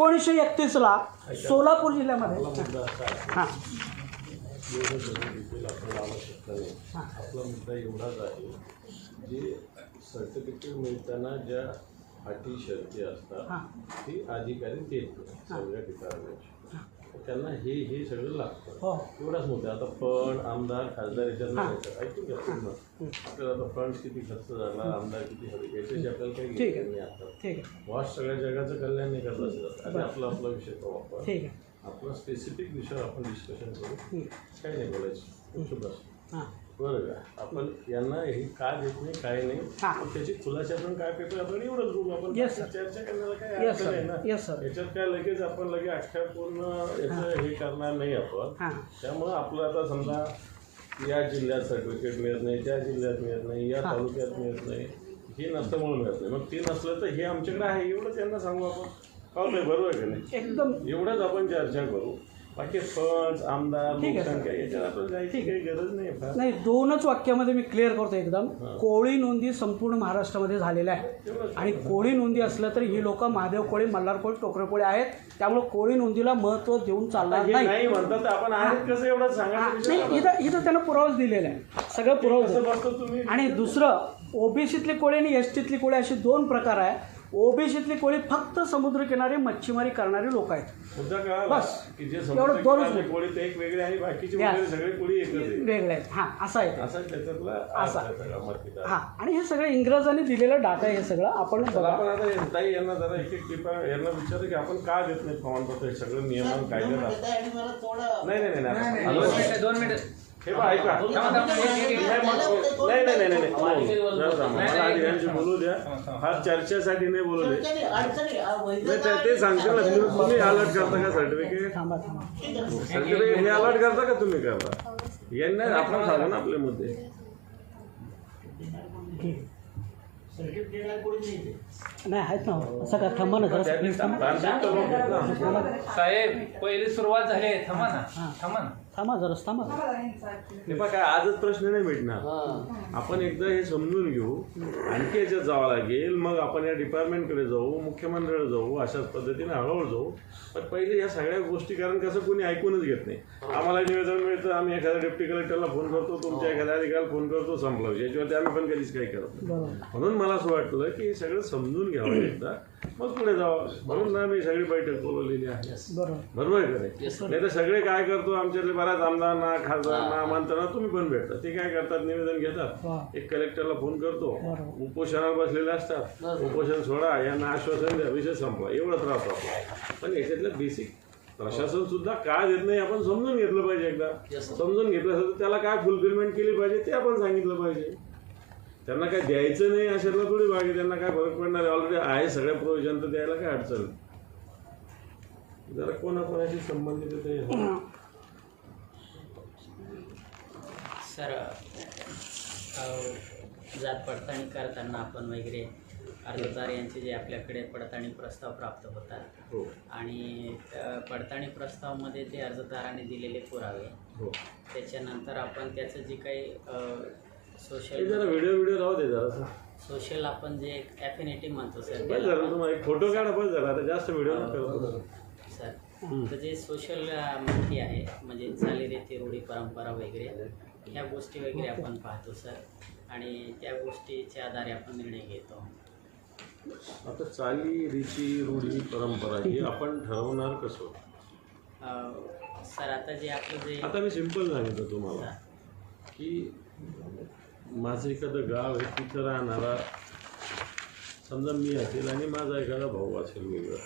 1931ला सोलापूर जिल्ह्यामध्ये हां आपला मुद्दा एवढाच आहे जे सर्टिफिकेट मिळताना ज्या अटी शर्ती असतात ती अधिकारी देत नाही सगळ्या डिपार्टमेंटची त्यांना हे सगळं लागतं एवढाच मुद्दा. आता फंड आमदार खासदार याच्यात नाही ऐकून घ्या पूर्ण. आपल्याला आता फंड किती खर्च झाला आमदार किती खर्च याच्याशी आपल्याला काही घेत नाही. आता वॉश सगळ्या जगाचं कल्याण नाही करत असं आणि आपला विषय तो वापर आपला स्पेसिफिक विषय आपण डिस्कशन करू. काही नाही बोलायचं बस बरं का. आपण यांना हे का देत नाही काय नाही त्याची खुलासा पण काय पेपर आपण एवढंच बघू. आपण चर्चा करण्याला काय अर्थ नाही ना. याच्यात काय लगेच आपण लगेच अख्ख्या पूर्ण याचं हे करणार नाही आपण. त्यामुळं आपलं आता समजा या जिल्ह्यात सर्टिफिकेट मिळत नाही त्या जिल्ह्यात मिळत नाही या तालुक्यात मिळत नाही हे नसतं म्हणून मिळत नाही. मग ते नसलं तर हे आमच्याकडे आहे एवढं त्यांना सांगू आपण. कळलं नाही बरोबर आहे का नाही. एकदम एवढंच आपण चर्चा करू. बाकी फंड आमदार लोकसंख्या याच्यात आपण जायची काही गरज नाही. 2च वाक्यामध्ये मी क्लिअर करतो एकदम. कोळी नोंदी संपूर्ण महाराष्ट्रामध्ये झालेल्या आहे आणि कोळी नोंदी असलं तरी ही लोक महादेव कोळी मल्हार कोळी टोकरे कोळी आहेत. त्यामुळे कोळी नोंदीला महत्त्व देऊन चालणार नाही म्हणतात आपण आहेत कसं एवढं सांगायचं नाही. इथं त्यांना पुरावाच दिलेला आहे सगळं पुरावा. आणि दुसरं ओबीसीतली कोळी आणि एसटीतली कोळी असे 2 प्रकार आहे. ओबीसीतली कोळी फक्त समुद्रकिनारी मच्छीमारी करणारी लोक आहेत. बस एवढं 2च कोळी ते एक वेगळे आणि बाकीचे सगळे कोळी वेगळे आहेत. हां असं आहे असं त्याच्यातला हां. आणि हे सगळं इंग्रजांनी दिलेलं डाटा हे सगळं आपण आपण आता ताई यांना जरा एक पेपर यांना विचारलं की आपण का देत नाही प्रमाणपत्र हे सगळं नियमन कायद्यात नाही 2 मिनिट हे बघा ऐका नाही बोलू द्या. हा चर्चेसाठी नाही बोलू दे ते सांगते ना. तुम्ही अलर्ट करता का सर्टिफिकेट हे अलर्ट करता का तुम्ही करता यांना आपण सांगा ना आपले मुद्दे. नाही आहेत ना असं का. थांबा ना साहेब पहिली सुरुवात झाली आहे. थांबा जरा थांबा. हे बघा काय आजच प्रश्न नाही भेटणार. आपण एकदा हे समजून घेऊ. आणखी याच्यात जावं लागेल. मग आपण या डिपार्टमेंटकडे जाऊ मुख्यमंत्र्याकडे जाऊ अशाच पद्धतीने हळूहळू जाऊ. पण पहिले या सगळ्या गोष्टी कारण कसं कोणी ऐकूनच घेत नाही. आम्हाला निवेदन मिळतं आम्ही एखाद्या डेप्टी कलेक्टरला फोन करतो तुमच्या एखाद्या अधिकाऱ्याला फोन करतो संपलं. याच्यावरती आम्ही पण कधीच काही करत नाही. म्हणून मला असं वाटलं की हे सगळं समजून घ्यावं एकदा मग पुढे जावं. म्हणून ना मी सगळी बैठक बोलवलेली आहे. बरोबर आहे का नाही तर सगळे काय करतो आमच्यातले बऱ्याच आमदारांना खासदारांना आमंत्रणा तुम्ही पण भेटतात. ते काय करतात निवेदन घेतात एक कलेक्टरला फोन करतो उपोषणाला बसलेले असतात उपोषण सोडा यांना आश्वासन द्या विषय संपला एवढंच राहतो आपण. पण याच्यातलं बेसिक प्रशासन सुद्धा काय देत नाही आपण समजून घेतलं पाहिजे. एकदा समजून घेतलं असेल तर त्याला काय फुलफिलमेंट केली पाहिजे ते आपण सांगितलं पाहिजे. त्यांना काय द्यायचं नाही अशातला थोडी बाकी त्यांना काय फरक पडणार आहे. ऑलरेडी आहे सगळ्या प्रोव्हिजन तर द्यायला काय अडचण. जरा कोणाकोणाशी संबंधित ते सर जात पडताळणी करताना आपण वगैरे अर्जदार यांचे जे आपल्याकडे पडताळणी प्रस्ताव प्राप्त होतात आणि पडताळणी प्रस्तावामध्ये ते अर्जदाराने दिलेले पुरावे त्याच्यानंतर आपण त्याचं जे काही सोशल जरा व्हिडिओ राहू दे जरा सोशल आपण जे एक ॲफिनिटी म्हणतो सर तुम्हाला एक फोटो काढा बस जरा आता जास्त व्हिडिओ सर. तर जे सोशल माहिती आहे म्हणजे चालीरीती रूढी परंपरा वगैरे ह्या गोष्टी वगैरे आपण पाहतो सर आणि त्या गोष्टीच्या आधारे आपण निर्णय घेतो. आता चाली रीती रूढी परंपरा ही आपण ठरवणार कसं सर. आता जे आपलं जे आता मी सिंपल सांगितलं तुम्हाला की माझं एखादं गाव आहे तिथं राहणारा समजा मी असेल आणि माझा एखादा भाऊ असेल वेगळं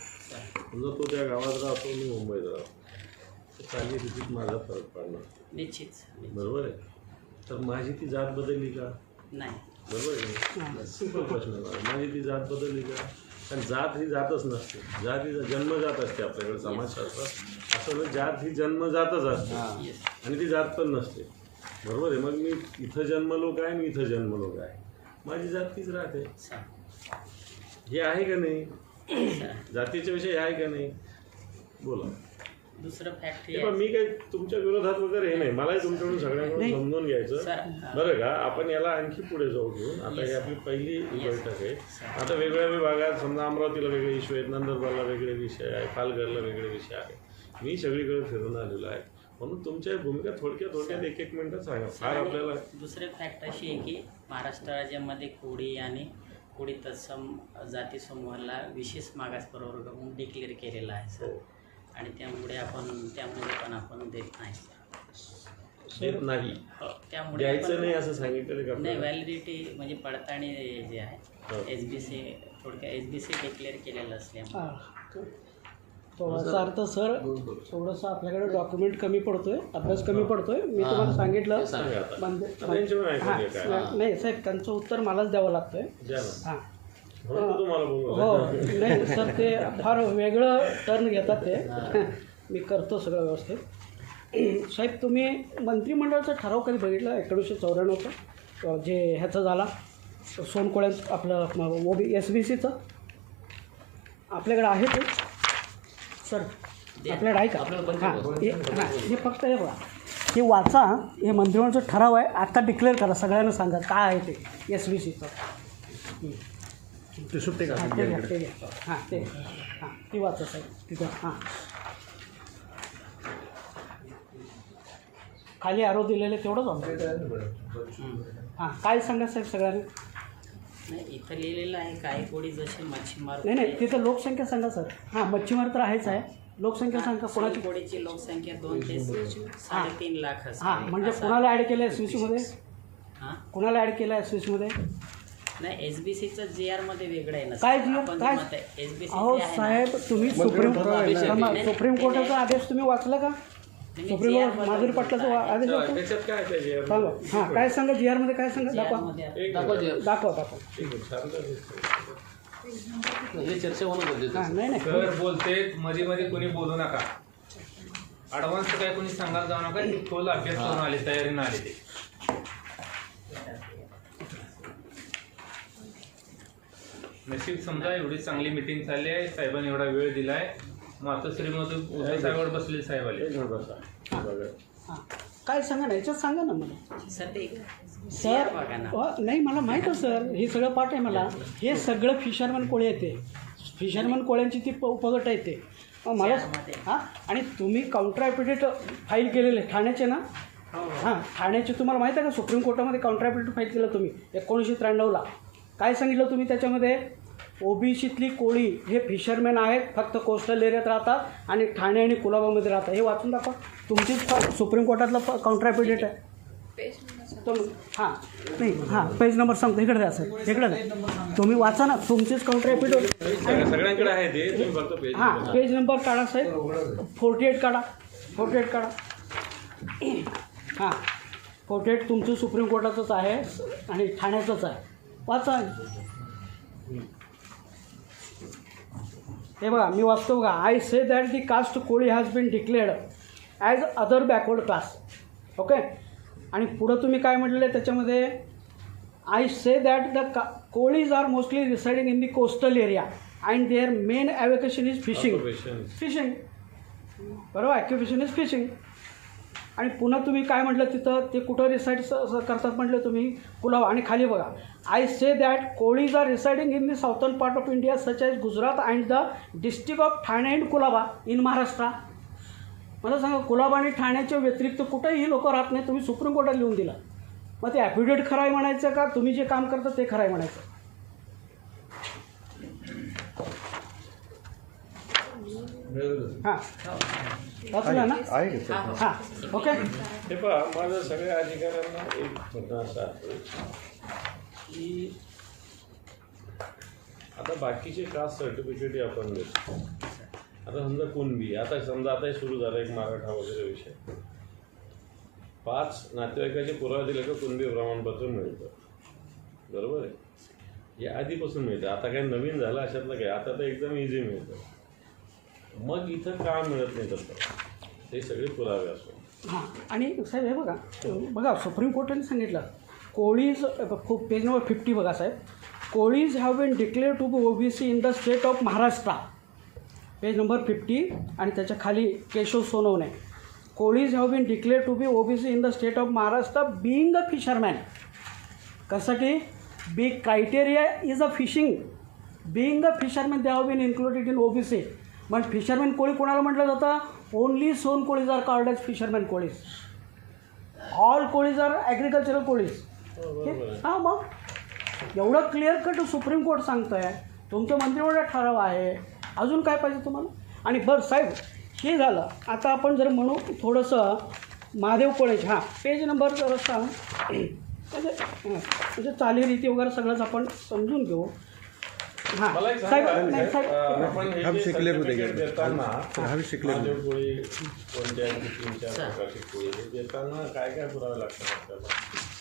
समजा तो त्या गावात राहतो मी मुंबईत राहतो तर चाली रीतीत माझा फरक पडणार निश्चित बरोबर आहे. तर माझी ती जात बदलली का नाही बरोबर आहे. सिंपल प्रश्न माझी ती जात बदलली का. कारण जात ही जातच नसते. जात ही जन्मजात असते आपल्याकडे समाजशास्त्रात असं जात ही जन्मजातच असते आणि ती जात पण नसते बरोबर आहे. मग मी इथं जन्मलो काय मी इथं जन्मलो काय माझी जात तीच राहते. हे आहे का नाही जातीच्या विषयी आहे का नाही बोला. दुसरं फॅक्ट हे पण मी काही तुमच्या विरोधात वगैरे हे नाही, मलाही तुमच्याकडून सगळ्यांकडून समजून घ्यायचं सर बरं का. आपण याला आणखी पुढे जाऊ घेऊन. आता ही आपली पहिली बैठक आहे. आता वेगवेगळ्या विभागात समजा अमरावतीला वेगळे इश्यू आहेत, नंदुरबारला वेगळे विषय आहे, पालघरला वेगळे विषय आहे. मी सगळीकडे फिरून आलेलो आहे, म्हणून तुमच्या भूमिका थोडक्यात एक मिनिटात सांगा. फार आपल्याला दुसरी फॅक्ट अशी आहे की महाराष्ट्र राज्यामध्ये कोळी आणि कोळी तत्सम जाती समूहाला विशेष मागास प्रवर्ग म्हणून डिक्लेअर केलेला आहे सर. आणि त्यामुळे पण आपण देत नाही सर. देत नाही, हो, त्यामुळे द्यायचं नाही असं सांगितलं का? नाही, व्हॅलिडिटी म्हणजे पडताळणी जे आहे SBC थोडक्यात SBC डिक्लेअर केलेलं असल्यामुळे थोडासा अर्थ सर थोडंसं आपल्याकडे डॉक्युमेंट कमी पडतोय, अभ्यास कमी पडतोय. मी तुम्हाला सांगितलं नाही साहेब, त्यांचं उत्तर मलाच द्यावं लागतंय. हां हो नाही सर, ते फार वेगळं टर्न घेतात ते. मी करतो सगळं व्यवस्थित. साहेब तुम्ही मंत्रिमंडळाचा ठराव कधी बघितला 1994चा जे ह्याचा झाला सोनकोळ्यांचं आपलं SBCचं आपल्याकडे आहे ते सर? आपल्याकडे आहे का? हां हे फक्त हे बघा, हे वाचा, हे मंत्रिमंडळाचा ठराव आहे. आता डिक्लेअर करा, सगळ्यांना सांगा काय आहे ते SBCचं. ते सुट्टे का? ते घ्या ते घ्या. हां ते हां ती वाचा साहेब तिथं. हां खाली आरो दिलेले तेवढंच होतं. हां काय सांगा साहेब सगळ्यांनी? नाही, इथं लिहिलेलं आहे काही कोळी जसे मच्छीमार. नाही तिथं लोकसंख्या सांगा सर. हां मच्छीमार तर आहेच आहे, लोकसंख्या सांगा कोणाची? कोळीची लोकसंख्या 2 ते 3.5 लाख असते. हां म्हणजे कुणाला ॲड केलं SBCमध्ये? हां कुणाला ॲड केलं SBCमध्ये? नाही, SBCचं GR मध्ये वेगळं आहे ना काय आपण काय? SBC अहो साहेब तुम्ही सुप्रीम कोर्टाचा आदेश तुम्ही वाचला का? सुप्रीम कोर्ट माधुरी पाटलाचा आदेश वाचला? त्याच्यात काय त्याचे सांगा. हां काय सांगा GR मध्ये काय सांगा? दाखवा. हे चर्चा होणं गरजेचं हां नाही सर बोलते मध्ये मध्ये कोणी बोलू नका. ॲडव्हान्स काय कोणी सांगायला जाऊ नका. खोल अभ्यास करून आले, तयारीनं आले ते. नशीब समजा एवढी चांगली मिटिंग चालली आहे, साहेबांनी एवढा वेळ दिलाय. मातोश्रीमधून उदय साहेबांवर बसले साहेब आले. हां काय सांगा ना, याच्यात सांगा ना मला सर. ते सर नाही मला माहीत आहे सर, हे सगळं पाठ आहे मला. हे सगळं फिशरमॅन कोळी येते, फिशरमॅन कोळ्यांची ती उपगट आहे ते मला. हां आणि तुम्ही काउंटर ॲफिडेविट फाईल केलेले ठाण्याचे ना? हां ठाण्याचे तुम्हाला माहीत आहे का? सुप्रीम कोर्टामध्ये काउंटर ॲफिडेविट फाईल केलं तुम्ही 1993ला. काय सांगितलं तुम्ही त्याच्यामध्ये? OBCतली कोळी हे फिशरमॅन आहेत, फक्त कोस्टल एरियात राहतात आणि ठाणे आणि कुलाबामध्ये राहतात. हे वाचून दाखवा, तुमचीच सुप्रीम कोर्टातलं काउंटर ॲफिडेविट आहे. हां नाही हां पेज नंबर सांगतो, इकडे द्या सर, इकडे द्या तुम्ही वाचा ना, तुमचीच काउंटर ॲफिडेविट सगळ्यांकडे आहे ते. तुम्ही फक्त पेज हां पेज नंबर काढा साहेब, 48 काढा, 48 काढा. हां 48 तुमचं सुप्रीम कोर्टाचंच आहे आणि ठाण्याचंच आहे, वाचा. हे बघा मी वाचतो बघा. I say that the caste Koli has been declared as other backward class. Okay आणि पुढं तुम्ही काय म्हटलेलं आहे त्याच्यामध्ये? I say that the Kolis are mostly residing in the coastal area and their main avocation is fishing. बरोबर, ॲक्युपेशन इज फिशिंग. आणि पुन्हा तुम्ही काय म्हटलं तिथं ते कुठं रिसाईड करतात म्हटलं तुम्ही? कुलाबा. आणि खाली बघा, I say that Kolis are residing in the southern part of India such as Gujarat and the district of Thane and Kulaba in Maharashtra. मला सांगा, कुलाबा आणि ठाण्याच्या व्यतिरिक्त कुठेही ही लोकं राहत नाही, तुम्ही सुप्रीम कोर्टात लिहून दिला. मग ते ॲफिडेविट खरं आहे म्हणायचं का तुम्ही जे काम करता ते खरं आहे म्हणायचं? हां वाचलं ना? हां ओके. हे पहा, माझं सगळ्या अधिकाऱ्यांना एक म्हणणं असं आहे की आता बाकीचे कास्ट सर्टिफिकेट आपण देतो. आता समजा कुणबी, आता हे सुरू झालं एक मराठा वगैरे विषय. 5 नातेवाईकाचे पुरावे दिले का कुणबी प्रमाणपत्र मिळतं, बरोबर आहे? हे आधीपासून मिळतं, आता काही नवीन झालं अशातलं काय, आता तर एकदम इझी मिळतं. मग इथं का मिळत नाही तसं? ते सगळे पुरावे असो. हां आणि साहेब हे बघा सुप्रीम कोर्टाने सांगितलं कोळीज, पेज नंबर 50 बघा साहेब. Kolis have been declare to be OBC in the state of Maharashtra. Page number 50 आणि त्याच्या खाली Keshav Sonawane. Kolis have been declare to be OBC in the state of Maharashtra being a fisherman. कशासाठी? Be criteria is a fishing. Being a fisherman they have been included in OBC. पण fisherman Koli कोणाला म्हटलं जातं? Only Son Kolis are called as fisherman Kolis. All कोळीज R agricultural कोळीज. हां, मग एवढं clear cut supreme court सांगतं आहे. तुमचं मंत्रिमंडळ ठराव आहे. अजून काय पाहिजे तुम्हाला? आणि बरं साहेब, हे झालं. आता आपण जर म्हणू थोडंसं महादेव कॉलेज, हां पेज नंबर जर सांग म्हणजे चालीरीती वगैरे सगळंच आपण समजून घेऊ. हां मला एक साहेब, सांगा, नाही साहेब, आपण हे जे सर्टिफिकेट देताना महादेव कोळी कोणत्या 3-4 प्रकारची कोळी हे देताना काय काय पुरावे लागतात आपल्याला?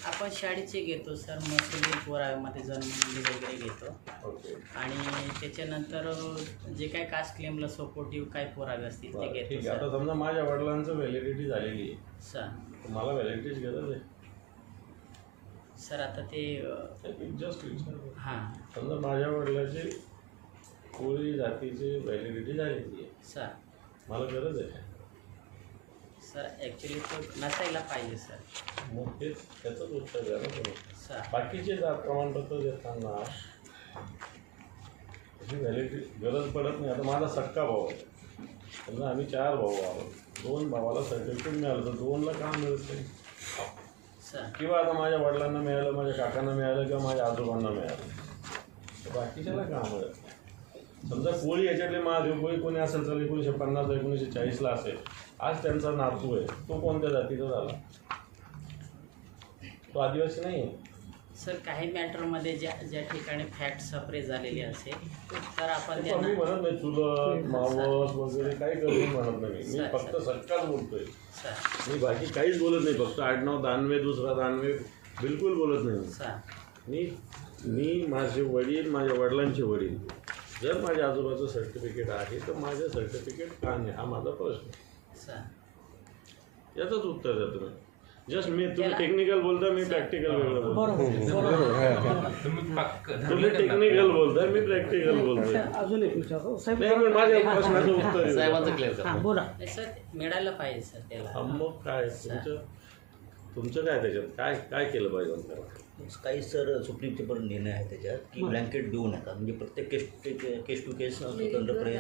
आपण शाळेचे घेतो सर, महसुली पुराव्यामध्ये जन्मलेले वगैरे घेतो. ओके, आणि त्याच्यानंतर जे काय कास्ट क्लेमला सपोर्टिव्ह काय पुरावे असतील ते घेतो ठीक आहे. सर. आता समजा माझ्या वडिलांचं व्हॅलिडिटी झालेली आहे, सर तर मला व्हॅलिडिटीची गरज आहे. सर आता ते जस्ट विचार, हां समजा माझ्या वडिलाची कोळी जातीची व्हॅलिडिटी झालेली आहे, सर. मला गरज आहे. सर ॲक्च्युली तो नसायला पाहिजे सर. मग तेच त्याचंच उत्तर द्या ना तुम्ही. सर बाकीचे जात प्रमाणपत्र देताना त्याची व्हॅलिडिटी गरज पडत नाही. आता माझा सक्का भाऊ आहे, समजा आम्ही 4 भाऊ आहोत, 2 भावाला सर्टिफिकेट मिळालं तर 2ला का मिळत नाही? सर किंवा आता माझ्या वडिलांना मिळालं, माझ्या काकांना मिळालं किंवा माझ्या आजोबांना मिळालं, तर बाकीच्याला का मिळत नाही? समजा कोळी याच्यातले महादेव कोळी कोणी असेल तर 1950 1940ला असेल, आज त्यांचा नातू आहे, तो कोणत्या जातीचा झाला? तो आदिवासी नाही आहे. सर काही मॅटरमध्ये ज्या ज्या ठिकाणी फॅक्ट सपरेट झालेले असेल तर आपण पण मी त्यांना म्हणत नाही चुलत मावस वगैरे काही करून म्हणत नाही. मी फक्त सत्कार बोलतोय. सर मी बाकी काहीच बोलत नाही. फक्त आडनाव दानवे, दुसरा दानवे बिलकुल बोलत नाही. सर मी माझे वडील, माझ्या वडिलांचे वडील, जर माझ्या आजोबाचं सर्टिफिकेट आहे तर माझं सर्टिफिकेट का नाही, हा माझा प्रश्न. सर याचंच उत्तर द्या तुम्ही. जस्ट तुम्ही टेक्निकल बोलता, मी प्रॅक्टिकल वेगळं बोलतो. तुम्ही टेक्निकल बोलता, मी प्रॅक्टिकल बोलतोय. अजून एक विचारतो साहेब. नाही, पण माझ्या प्रश्नाचं उत्तर आहे. हां बोला. सर मिळायला पाहिजे सर त्याला. मग काय तुमचं काय त्याच्यात काय केलं पाहिजे त्याला? काही सर सुप्रीमचे पण निर्णय आहे त्याच्यात की ब्लँकेट देऊ नका, म्हणजे प्रत्येक केस टू केस स्वतंत्रपणे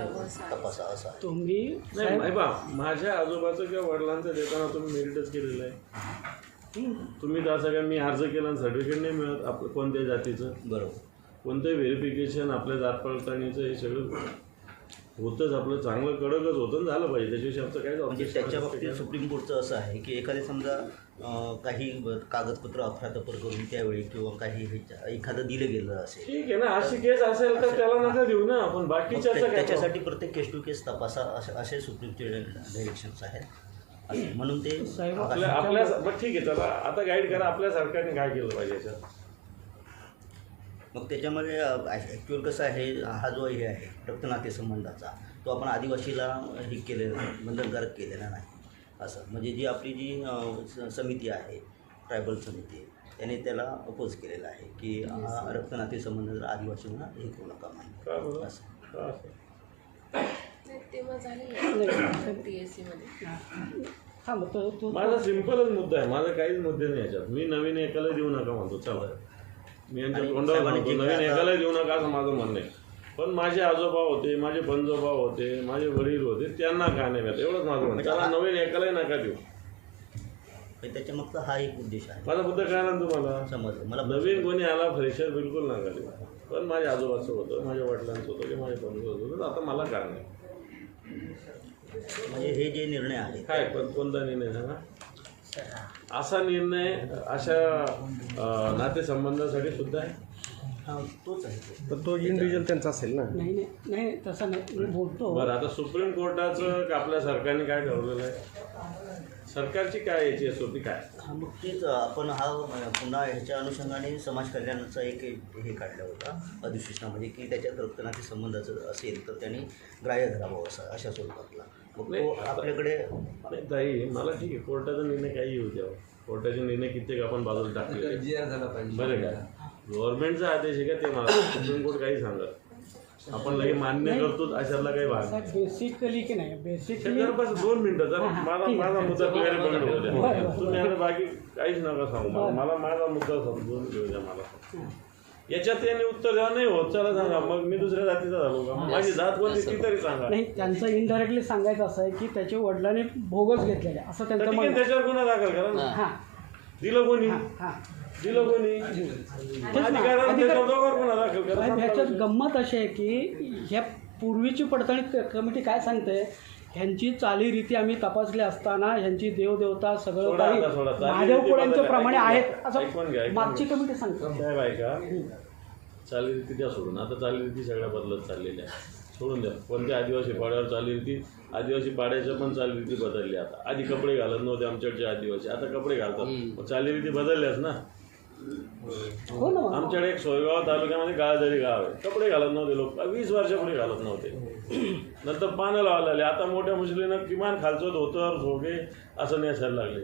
तपासा असा आहे. तुम्ही नाही बा, माझ्या आजोबाचं किंवा वडिलांचं देताना तुम्ही मेरिटच केलेलं आहे. तुम्ही तर सगळ्या मी अर्ज केला आणि सर्टिफिकेट नाही मिळत आपलं कोणत्या जातीचं, बरोबर, कोणतं व्हेरिफिकेशन आपल्या जात पडताळणीचं हे सगळं होतंच. आपलं चांगलं कडकच होतं, झालं पाहिजे. त्याच्याविषयी आमचं काय म्हणजे त्याच्या बाबतीत सुप्रीम कोर्टचं असं आहे की एखादे समजा काही कागदपत्र अफरातफर करून त्यावेळी किंवा काही एखादं दिलं गेलं असेल, ठीक आहे ना, अशी केस असेल तर त्याला नका देऊ ना आपण. बाकीच्या त्याच्यासाठी प्रत्येक केस टू केस तपासा असे सुप्रीमचे डायरेक्शन्स आहेत. म्हणून ते आपल्या ठीक आहे, चला आता गाईड करा. आपल्या सरकारने काय केलं पाहिजे याच्यात? मग त्याच्यामध्ये ॲक्च्युअल कसं आहे, हा जो हे आहे रक्तनाते संबंधाचा, तो आपण आदिवासीला हे केलेला बंधनकारक केलेला नाही. असं म्हणजे जी आपली जी समिती आहे, ट्रायबल समिती, त्याने त्याला अपोज केलेला आहे की हा रक्तनाते संबंध जर आदिवासींना हे करू नका म्हणून. माझा सिम्पलच मुद्दा आहे. माझा काहीच मुद्दे नाही याच्यात. मी नवीन एकाला देऊ नका म्हणतो, चला मी यांच्या तोंडावर म्हणतो नवीन एकाला देऊ नका असं माझं म्हणणं आहे. पण माझे आजोबा होते, माझे पंजोबा होते, माझे वडील होते, त्यांना का नाही मिळत एवढंच माझं म्हणणं. त्याला नवीन एकालाही नका देऊ. त्याच्या मागचा हा एक उद्देश आहे. माझा मुद्दा काय ना तुम्हाला समजलं मला. नवीन कोणी आला फ्रेशर बिलकुल नका देऊ. पण माझ्या आजोबाचं होतं, माझ्या वडिलांचं होतं की माझ्या पंजोबाचं होतं, आता मला काय नाही. म्हणजे हे जे निर्णय आहेत काय कोणता निर्णय सांगा? सर असा निर्णय अशा नातेसंबंधासाठी सुद्धा आहे. हा तोच आहे. पण तो इंडिव्हिज्युअल त्यांचा असेल ना. नाही नाही नाही तसं नाही, मी बोलतो. बरं, आता सुप्रीम कोर्टाचं आपल्या सरकारने काय ठरवलेलं आहे? सरकारची काय याची होती काय? हा मग तेच आपण हा पुन्हा ह्याच्या अनुषंगाने समाज कल्याणाचा एक हे काढला होता अधिसूचनामध्ये की त्याच्यात रक्तनाते संबंधाचं असेल तर त्यांनी ग्राह्य धरावं असं अशा स्वरूपातला. मग तो आपल्याकडे नाही ताई, मला ठीक आहे, कोर्टाचा निर्णय काही येऊ द्यावा. कोर्टाचे निर्णय कित्येक आपण बाजूला टाकले बरं का. गव्हर्नमेंटचा आदेश आहे का ते मला सुप्रीम कोर्ट काही सांगत. आपण लगे मान्य करतो अशातला काही भाग नाही. बेसिकली की नाही बेसिकली जर बस 2 मिनिटं जर माझा मुद्दा क्लिअर करून होऊ द्या. तुम्ही आता बाकी काहीच नका सांगू मला माझा मुद्दा समजून घेऊ द्या मला. याच्यात यांनी उत्तर द्या नाही होत चला सांगा मग मी दुसऱ्या जातीचा झालो का माझी जात कोणती ती तरी सांगा. नाही त्यांचं इनडायरेक्टली सांगायचं असं आहे की त्याच्या वडिलांनी भोगच घेतलेला आहे असं त्यांचं म्हणणं. त्याच्यावर गुन्हा दाखल करा ना. हां दिलं कोणी हां दिलं कोणी अधिकाऱ्यानं त्याच्यावर दोघांवर गुन्हा दाखल करा. ह्याच्यात गंमत अशी आहे की ह्या पूर्वीची पडताळणी कमिटी काय सांगते ह्यांची चालीरीती आम्ही तपासली असताना ह्यांची देवदेवता सगळं काही महादेव कोळ्यांच्या प्रमाणे आहेत असं मागची कमिटी सांगते. साहेब ऐका चालीरीती द्या सोडून आता चालीरीती सगळ्या बदलत चाललेल्या सोडून द्या. कोणत्या आदिवासी पाड्यावर चालीरीती आदिवासी पाड्याच्या पण चालीरीती बदलली. आता आधी कपडे घालत नव्हते आमच्याकडचे आदिवासी आता कपडे घालतात चालीरीती बदलल्याच ना. हो ना आमच्याकडे एक सोयगाव तालुक्यामध्ये गाळदरी गाव आहे कपडे घालत नव्हते लोक 20 वर्षापूर्वी घालत नव्हते. नंतर पानं लावायला लागले आता मोठ्या मुश्किलीनं किमान खालचं धोतर झोगे असं नेसायला लागले.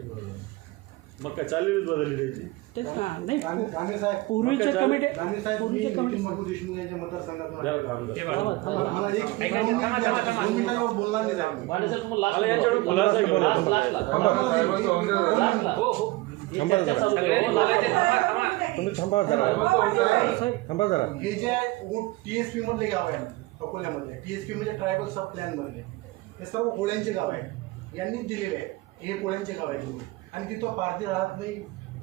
मग काय चालीरीत बदलली त्याची तेच ना. नाही पूर्वीच्या कमिटी पूर्वीच्या कमिटी तुम्ही थांबा जरा हे जे TSP मधले गाव आहे अकोल्यामधले TSP म्हणजे ट्रायबल सब प्लॅन मधले हे सर्व कोळ्यांचे गाव आहे यांनीच दिलेले आहे. हे कोळ्यांचे गाव आहे आणि तिथं पारधी राहत नाही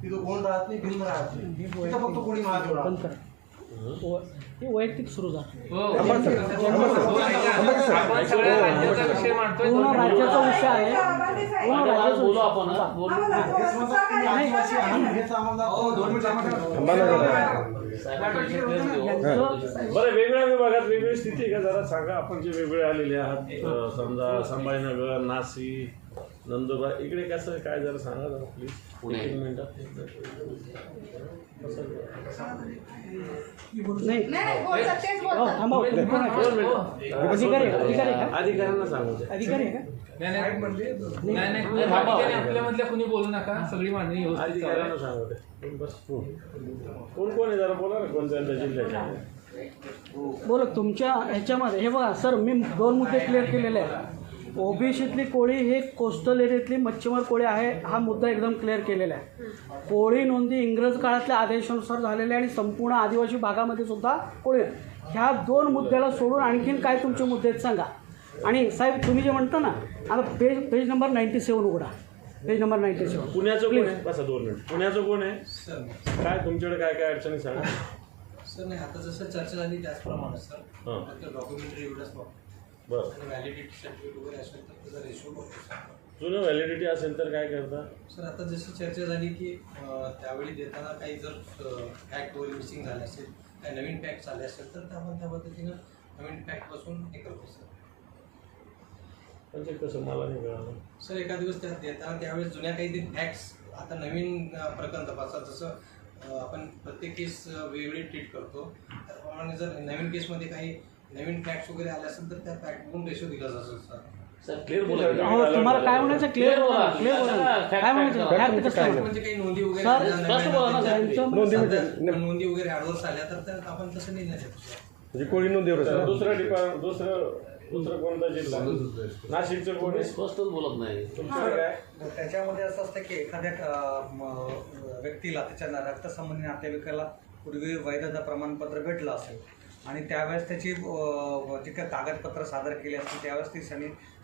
तिथं कोण राहत नाही भिन्न राहत नाही तिथं फक्त कोणी महादेव राहत. हे वैयक्तिक सुरू झालं थांबा सर पूर्ण राज्याचा विषय आहे. पूर्ण राज्याचा बोलू आपण बरं वेगवेगळ्या विभागात वेगवेगळी स्थिती आहे का जरा सांगा. आपण जे वेगवेगळे आलेले आहात समजा संभाजीनगर नाशिक नंदुरबार इकडे कसं काय जरा सांगा जरा प्लीज. पुढे 3 मिनिटात अधिकाऱ्यांना सांगू अधिकारी आहे का आपल्यामधल्या कुणी बोलू नका सगळी मांडणी अधिकाऱ्यांना सांगू दे बस. कोण कोण आहे जरा बोला ना कोणत्या जिल्ह्याच्या. बोला तुमच्या ह्याच्यामध्ये हे बघा सर मी 2 मुद्दे क्लिअर केलेले आहेत. ओबीसीतली कोळी हे कोस्टल एरियातली मच्छीमार कोळी आहे हा मुद्दा एकदम क्लिअर केलेला आहे. कोळी नोंदी इंग्रज काळातल्या आदेशानुसार झालेल्या आणि संपूर्ण आदिवासी भागामध्ये सुद्धा कोळी ह्या 2 मुद्द्याला सोडून आणखीन काय तुमचे मुद्दे आहेत सांगा. आणि साहेब तुम्ही जे म्हणता ना आता पेज नंबर 97 उघडा. पेज नंबर 97 पुण्याचं कोण आहे बसा 2 मिनिट. पुण्याचं कोण आहे सर काय तुमच्याकडे काय काय अडचणी सांगा. सर नाही आता जसं चर्चा झाली त्याचप्रमाणे सर फक्त डॉक्युमेंटरी एवढंच बरं आणि व्हॅलिडिटी सर्टिफिकेट वगैरे असेल तर त्याचा रेशो बघतो सर. जुनं व्हॅलिडिटी असेल तर काय करता. सर आता जशी चर्चा झाली की त्यावेळी देताना काही जर फॅक्ट वगैरे मिसिंग झाले असेल काही नवीन फॅक्ट आले असेल तर आपण त्या पद्धतीनं नवीन फॅक्टपासून हे करतो सर. म्हणजे कसं मला नाही कळलं सर एका दिवस त्यात देताना त्यावेळेस जुन्या काही ते फॅक्ट्स आता नवीन प्रकरण तपासतात जसं आपण प्रत्येक केस वेगळी ट्रीट करतो त्याप्रमाणे जर नवीन केसमध्ये काही नवीन फॅक्ट्स वगैरे आले असेल तर त्या फॅक्ट बघून रेशो दिला जातो सर. क्लिअर बोला. हो तुम्हाला काय म्हणायचं क्लिअर बोला काय म्हणायचं म्हणजे काही नोंदी वगैरे नोंदी वगैरे ॲडव्हर्स आल्या तर आपण तसं नाही नाही म्हणजे कोळी नोंदीवर दुसरं कोणता जिल्हा नाशिकचं कोण आहे स्पष्टच बोलत नाही. तुमचं काय त्याच्यामध्ये असं असतं की एखाद्या व्यक्तीला त्याच्या रक्तसंबंधी नातेवाईकाला पूर्वी वैधता प्रमाणपत्र भेटलं असेल आणि त्यावेळेस त्याची जी काही कागदपत्र सादर केली असतील त्यावेळेस ती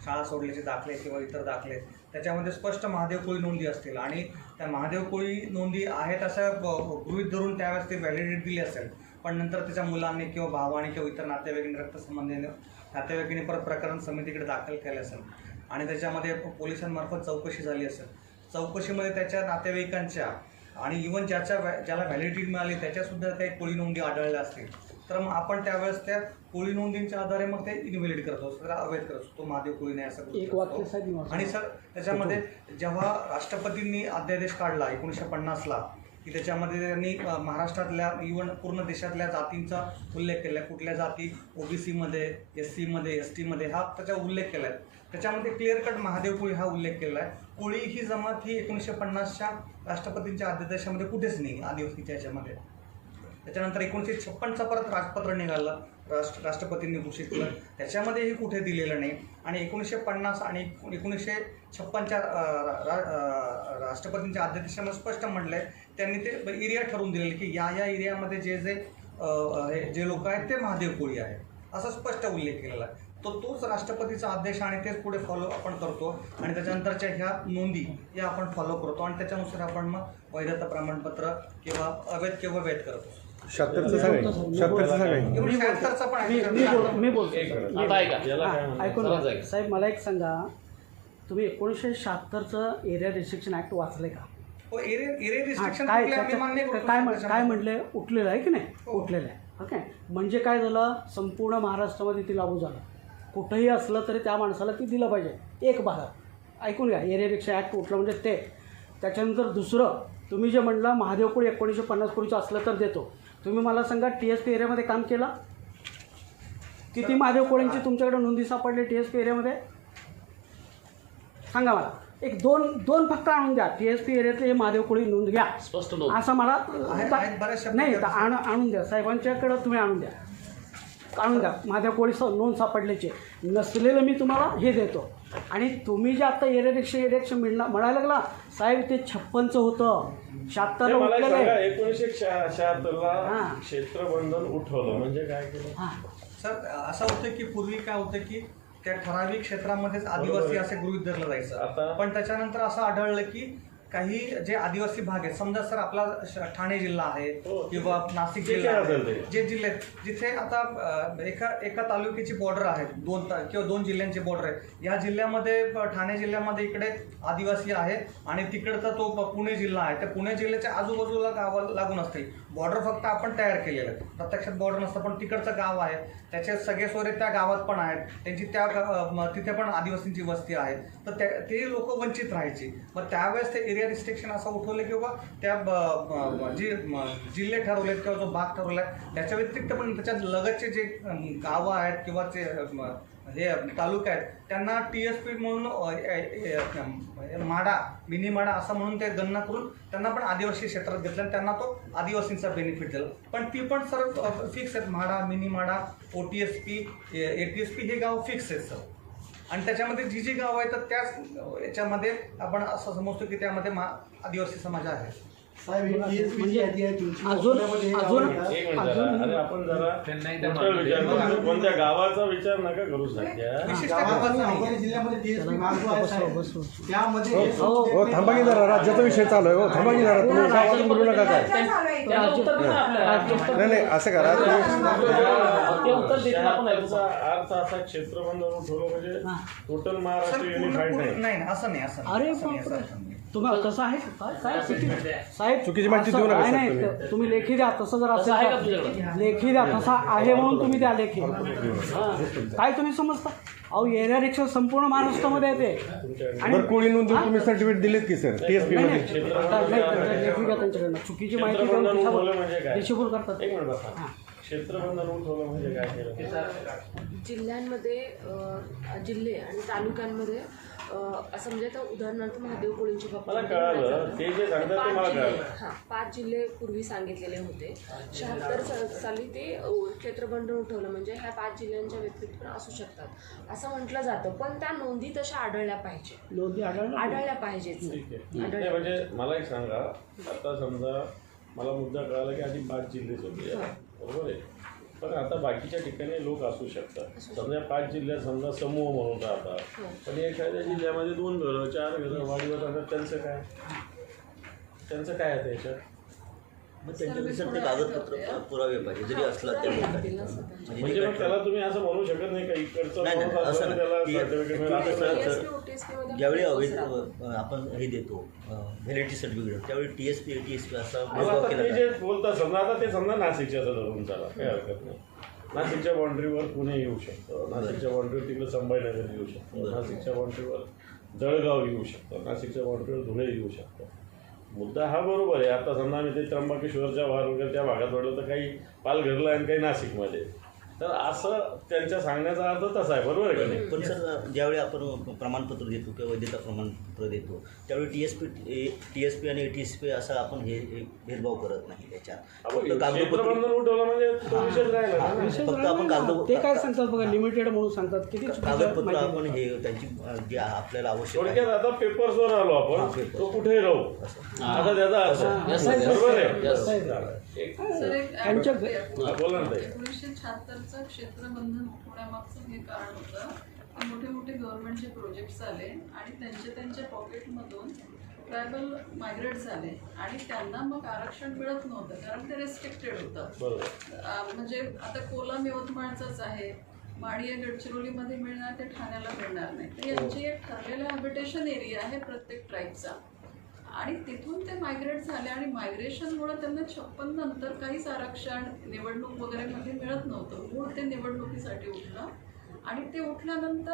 शाळा सोडल्याचे दाखले किंवा इतर दाखले त्याच्यामध्ये स्पष्ट महादेव कोळी नोंदी असतील आणि त्या महादेव कोळी नोंदी आहेत असं गृहीत धरून त्यावेळेस ती व्हॅलिडिटी दिली असेल पण नंतर त्याच्या मुलांनी किंवा भावाने किंवा इतर नातेवाईकांनी नातेवाईकांनी परत प्रकरण समितीकडे दाखल केलं असेल आणि त्याच्यामध्ये पोलिसांमार्फत चौकशी झाली असेल चौकशीमध्ये त्याच्या नातेवाईकांच्या आणि इव्हन ज्याला व्हॅलिडिटी मिळाली त्याच्यासुद्धा काही कोळी नोंदी आढळल्या असतील तर मग आपण त्यावेळेस त्या कोळी नोंदींच्या आधारे मग ते इनव्हॅलिड करतो त्याला अवैध करतो तो महादेव कोळी नाही असं एक वाक्य साहेब. आणि सर त्याच्यामध्ये जेव्हा राष्ट्रपतींनी अध्यादेश काढला 1950ला की त्याच्यामध्ये त्यांनी महाराष्ट्रातल्या इव्हन पूर्ण देशातल्या जातींचा उल्लेख केला आहे कुठल्या जाती OBCमध्ये SCमध्ये STमध्ये हा त्याचा उल्लेख केला आहे त्याच्यामध्ये क्लिअर कट महादेव कोळी हा उल्लेख केला आहे. कोळी ही जमात ही 1950च्या राष्ट्रपतींच्या अध्यादेशामध्ये कुठेच नाही आदिवासीच्या ह्याच्यामध्ये. त्याच्यानंतर 1956चा परत राजपत्र निघालं राष्ट्रपतींनी घोषित केलं त्याच्यामध्येही कुठे दिलेलं नाही. आणि 1950 आणि 1956च्या राष्ट्रपतींच्या अध्यादेशामध्ये स्पष्ट म्हटलं आहे, त्यांनी ते एरिया ठरवून दिलेलं की या एरियामध्ये जे लोक आहेत ते महादेव कोळी आहेत, असा स्पष्ट उल्लेख केलेला आहे. तोच राष्ट्रपतीचा आदेश आणि तेच पुढे फॉलो आपण करतो आणि त्याच्यानंतरच्या ह्या नोंदी या आपण फॉलो करतो आणि त्याच्यानुसार आपण मग वैधता प्रमाणपत्र किंवा अवैध किंवा वैध करतो. 76चं सांगा, 76चं सांगा. 76चा पण आहे. मी बोलतो आता ऐका ऐकून घ्या. साहेब मला एक सांगा, तुम्ही 1976चं एरिया रिस्ट्रिक्शन ॲक्ट वाचले का? हो, एरिया रिस्ट्रिक्शन काय मान्य काय म्हटले? उठलेलं आहे की नाही? उठलेलं आहे. ओके, म्हणजे काय झालं, संपूर्ण महाराष्ट्रामध्ये ती लागू झालं. कुठंही असलं तरी त्या माणसाला ती दिलं पाहिजे. एक भागात ऐकून घ्या, एरिया रिक्षा ॲक्ट उठलं म्हणजे ते. त्याच्यानंतर दुसरं, तुम्ही जे म्हणलं महादेव कोळी 1950 कोळीचं असलं तर देतो. तुम्ही मला सांगा, TSP एरियामध्ये काम केला? किती महादेव कोळींची तुमच्याकडे नोंदी सापडली TSP एरियामध्ये? सांगा मला. एक दोन फक्त आणून द्या. TSP एरियातले हे महादेव कोळी नोंद घ्या स्पष्ट असं मला बऱ्याचशा नाही. आणून द्या, साहेबांच्याकडं तुम्ही आणून द्या महादेव कोळी नोंद सापडल्याचे. नसलेलं मी तुम्हाला हे देतो. आणि तुम्ही जे आता एरिया म्हणायला लागला साहेब, ते 56चं होतं, 76ला उठलेलं आहे. 1976ला क्षेत्रबंधन उठवलं म्हणजे काय केलं? हां सर, असं होतं की पूर्वी काय होतं की त्या ठराविक क्षेत्रामध्येच आदिवासी असे गृहीत धरलं जायचं. पण त्याच्यानंतर असं आढळलं की काही जे आदिवासी भाग आहेत, समजा सर आपला ठाणे जिल्हा आहे किंवा नाशिक जिल्हा आहे, जे जिल्हे जिथे आता एका तालुक्याची बॉर्डर आहे, दोन जिल्ह्यांची बॉर्डर आहे. या जिल्ह्यामध्ये ठाणे जिल्ह्यामध्ये इकडे आदिवासी आहे आणि तिकडचा तो पुणे जिल्हा आहे. त्या पुणे जिल्ह्याच्या आजूबाजूला गाव लागून असतील. बॉर्डर फक्त आपण तयार केलेलं आहे, प्रत्यक्षात बॉर्डर नसतं, पण तिकडचं गाव आहे, त्याचे सगळे सोयरे त्या गावात पण आहेत, त्यांची तिथे पण आदिवासींची वस्ती आहे. तर ते लोक वंचित राहायची. मग त्यावेळेस ते एरिया रिस्ट्रिक्शन असं उठवलं किंवा त्या जिल्हे ठरवलेत किंवा जो भाग ठरवला आहे त्याच्या व्यतिरिक्त पण त्याच्यात लगतचे जे गावं आहेत किंवा ते हे तालुका आहेत त्यांना TSP म्हणून माडा मिनी माडा असं म्हणून ते गणना करून त्यांना पण आदिवासी क्षेत्रात घेतलं आणि त्यांना तो आदिवासींचा बेनिफिट दिला. पण ती पण सर फिक्स आहेत. माडा, मिनी माडा, OTSP, ATSP हे गाव फिक्स आहेत सर. आणि त्याच्यामध्ये जी गाव आहेत तर त्याच याच्यामध्ये आपण असं समजतो की त्यामध्ये आदिवासी समाज आहे. म्हणजे अरे आपण जरा विचार करतो, कोणत्या गावाचा विचार नका करू सध्या. हो थांबा की जरा, राज्याचा विषय चालू आहे. हो थांबा की जरा, तुम्ही गावातून बोलू नका काय. नाही असं करा अर्थ असा क्षेत्रबंधन उठवलं म्हणजे टोटल महाराष्ट्र युनिफाईड नाही. असं नाही. अरे तुम्हाला तसं आहे साहेब? चुकीची माहिती देऊ नका. नाही, तुम्ही लेखी द्या. तसं जर असेल लेखी द्या. तसा आहे म्हणून तुम्ही द्या लेखी. काय तुम्ही समजता? अहो, एरिया रिक्षा संपूर्ण महाराष्ट्रामध्ये येते. आणि कोळी नोंदून तुम्ही सर्टिफिकेट दिलेत की सर TSP मध्ये? लेखी द्या त्यांच्याकडनं. चुकीची माहिती देऊन करतात. क्षेत्रबंधन उठवलं म्हणजे काय केलं? जिल्ह्यांमध्ये जिल्हे आणि तालुक्यांमध्ये असं म्हणजे आता उदाहरणार्थ महादेव कोळींची मला कळालं, ते जे सांगतात ते मला कळालं. 5 जिल्हे पूर्वी सांगितलेले होते. 76 साली ते क्षेत्रबंधन उठवलं म्हणजे ह्या 5 जिल्ह्यांच्या व्यतिरिक्त पण असू शकतात असं म्हटलं जातं. पण त्या नोंदी तशा आढळल्या पाहिजे. नोंदी आढळल्या पाहिजेत. म्हणजे मला एक सांगा, आता समजा मला मुद्दा कळाला की आधी 5 जिल्हेच होते, बरोबर आहे. पण आता बाकीच्या ठिकाणी लोक असू शकतात. समजा 5 जिल्ह्यात समजा समूह म्हणून राहतात, पण एखाद्या जिल्ह्यामध्ये 2 घरं 4 घरं वाढीवर राहतात. त्यांचं काय आहे त्याच्यात? मग त्यांच्याकडे सर ते कागदपत्र पुरावे पाहिजे जरी असला त्या ठिकाणी. म्हणजे मग त्याला तुम्ही असं म्हणू शकत नाही का इकडचं ज्यावेळी अवैध आपण हे देतो व्हॅलिडिटी सर्टिफिकेट त्यावेळी TSP ATSP असा ते जे बोलतात समजा, आता ते समजा नाशिकच्या धरून चला, काही हरकत नाही. नाशिकच्या बाउंड्रीवर पुणे येऊ शकतं, नाशिकच्या बाउंड्रीवर तिकडे संभाजीनगर येऊ शकतं, नाशिकच्या बाउंड्रीवर जळगाव येऊ शकतं, नाशिकच्या बाउंड्रीवर धुळे येऊ शकतं. मुद्दा हा बरोबर आहे. आता समजा आम्ही ते त्र्यंबकेश्वरच्या भाग वगैरे त्या भागात वाढलं तर काही पालघरला आणि काही नाशिकमध्ये. तर असं त्यांच्या सांगण्याचा अर्थ तसा आहे, बरोबर आहे का नाही? पण सर ज्यावेळी आपण प्रमाणपत्र देतो किंवा वैधता प्रमाणपत्र देतो त्यावेळी TSP आणि ATSP असं आपण हे भेदभाव करत नाही त्याच्यात. फक्त क्षेत्रबंधन उठवलं म्हणजे तो विषयच राहिला ना. विशेष फक्त आपण राहिलं. ते काय सांगतात बघा, लिमिटेड म्हणून सांगतात. किती चुकीचं कागदपत्र माहिती आपण हे त्यांची जी आपल्याला आवश्यक आहे थोडक्यात आता पेपर्सवर आलो आपण, paper. तो कुठेही राहू आता त्याचा अर्थ बरोबर आहे. त्यांच्या बोला ना ताई. 1976चं क्षेत्रबंधन उठवण्यामागचं हे कारण होतं की मोठे मोठे गव्हर्नमेंटचे प्रोजेक्ट्स आले आणि त्यांच्या पॉकेटमधून ट्रायबल मायग्रेट झाले आणि त्यांना मग आरक्षण मिळत नव्हतं कारण ते रेस्ट्रिक्टेड होतं. बरोबर. म्हणजे आता कोलम यवतमाळचंच आहे, माडिया गडचिरोलीमध्ये मिळणार ते ठाण्याला मिळणार नाही. तर यांची एक ठरलेला हॅबिटेशन एरिया आहे प्रत्येक ट्राईबचा आणि तिथून ते मायग्रेट झाले आणि मायग्रेशनमुळे त्यांना 56 नंतर काहीच आरक्षण निवडणूक वगैरे मध्ये मिळत नव्हतं. मूळ ते निवडणुकीसाठी उठलं आणि ते उठल्यानंतर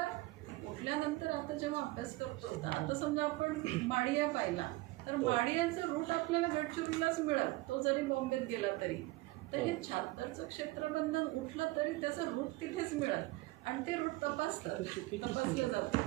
आता जेव्हा अभ्यास करतो तर आता समजा आपण माडिया पाहिला तर माडियाचा रूट आपल्याला गडचिरोलीलाच मिळत, तो जरी बॉम्बेत गेला तरी. तर हे 76चं क्षेत्रबंधन उठलं तरी त्याचा रूट तिथेच मिळत आणि ते रूट तपासलं जातं.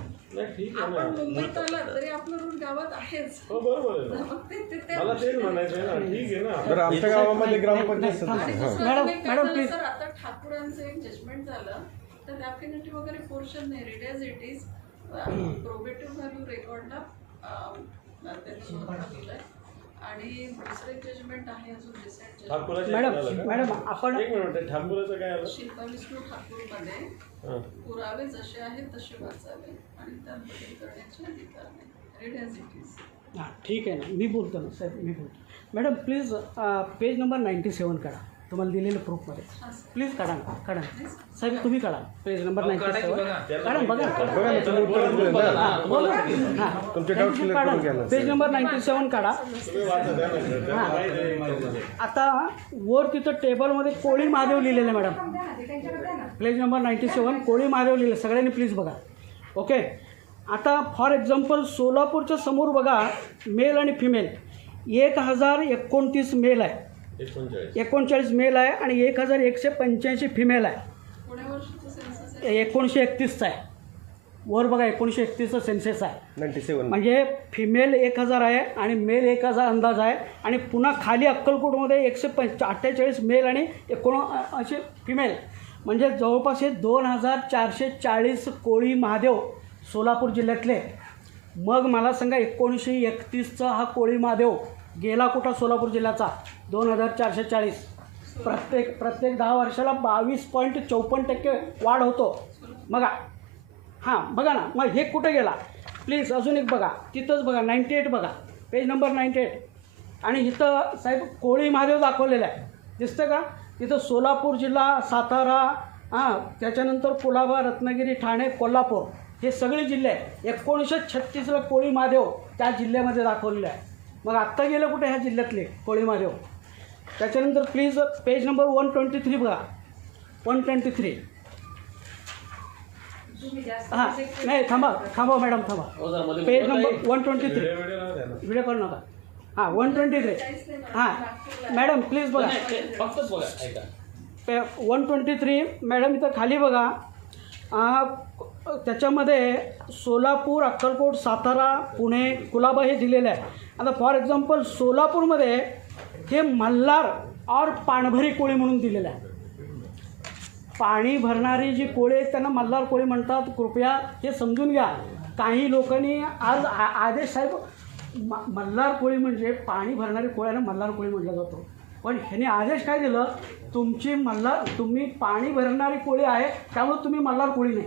आपण मुंबईत आला तरी आपलं रूट गावात आहेच. हो बरोबर आहे ना. मग ते मला तेच म्हणायचं आहे ना. ठीक आहे ना. बरं आमच्या गावामध्ये ग्रामपंचायत आणि सदस्य दुसरं मॅडम, अजून एक काय मॅडम, झालं प्लीज. सर, आता ठाकूरांचं एक जजमेंट झालं तर ॲफिनिटी वगैरे पोर्शन नाही, read as it is probative value रेकॉर्डला त्यांनी दिलंय. आणि दुसरं एक जजमेंट आहे अजून रिसेंट ठाकूराच्या मॅडम इकडे आलं का? मॅडम आपण एक मिनिट, ठाकूराचं काय आलं? शिल्पा विष्णू ठाकूरमध्ये हां. पुरावे जसे आहेत तसे वाचावे आणि त्यात बदल करण्याचे अधिकार नाही, रिड ॲज इट इज. हां ठीक आहे ना, मी बोलतो ना साहेब, मी बोलतो. मॅडम प्लीज पेज नंबर 97 काढा, तुम्हाला दिलेलं प्रूफमध्ये. प्लीज काढा ना, काढा ना. साहेब तुम्ही काढा पेज नंबर 97. काढा बघा बघा ना तुम्ही उत्तर दिले ना. हां बोला. हां तुमचे डाऊट क्लिअर करून घ्या ना. पेज नंबर 97 काढा. तुम्ही वाचा द्या ना. हां आता वर तिथं टेबलमध्ये कोळी महादेव लिहिलेलं आहे मॅडम. पेज नंबर 97 कोळी महादेव लिहिलं, सगळ्यांनी प्लीज बघा. ओके. आता फॉर एक्झाम्पल सोलापूरच्या समोर बघा मेल आणि फिमेल 1029 मेल आहे, 39 मेल आहे आणि 1185 फिमेल आहे. पुढे वर्षीचं सेन्सस 1931चा आहे. वर बघा 1931चा सेन्सेस आहे. 97 म्हणजे फिमेल 1000 आहे आणि मेल 1000 अंदाज आहे. आणि पुन्हा खाली अक्कलकोटमध्ये 148 मेल आणि 79 फिमेल, म्हणजे जवळपास हे 2440 कोळी महादेव सोलापूर जिल्ह्यातले. मग मला सांगा 1931चा हा कोळी महादेव गेला कुठं सोलापूर जिल्ह्याचा? 2440. प्रत्येक 10 वर्षाला 22.54% वाढ होतो. बघा हां बघा ना, मग हे कुठं गेला? प्लीज अजून एक बघा, तिथंच बघा 98 बघा, पेज नंबर 98. आणि इथं साहेब कोळी महादेव दाखवलेला आहे, दिसतं का? तिथं सोलापूर जिल्हा, सातारा, त्याच्यानंतर कुलाबा, रत्नागिरी, ठाणे, कोल्हापूर हे सगळे जिल्हे आहे. 1936ला कोळी महादेव त्या जिल्ह्यामध्ये दाखवलेलं आहे. मग आत्ता गेलं कुठे ह्या जिल्ह्यातले कोळी महादेव? त्याच्यानंतर प्लीज पेज नंबर 123 बघा, 123. हां नाही थांबा मॅडम थांबा. Page number 123. व्हिडिओ करू नका. हां 123. हां मॅडम प्लीज बघा, फक्त बघा ऐका. 123 मॅडम इथं खाली बघा. त्याच्यामध्ये सोलापूर, अक्कलकोट, सातारा, पुणे, कुलाबा हे दिलेलं आहे. आता फॉर एक्झाम्पल सोलापूरमध्ये हे मल्हार और पाणभरी कोळी म्हणून दिलेलं आहे. पाणी भरणारी जी कोळी आहेत त्यांना मल्हार कोळी म्हणतात. कृपया हे समजून घ्या. काही लोकांनी आज आदेश साहेब मल्हार कोळी म्हणजे पाणी भरणारी कोळ्यानं मल्हार कोळी म्हटलं जातो. पण ह्याने आदेश काय दिलं, तुम्ही पाणी भरणारी कोळी आहे त्यामुळे तुम्ही मल्हार कोळी नाही.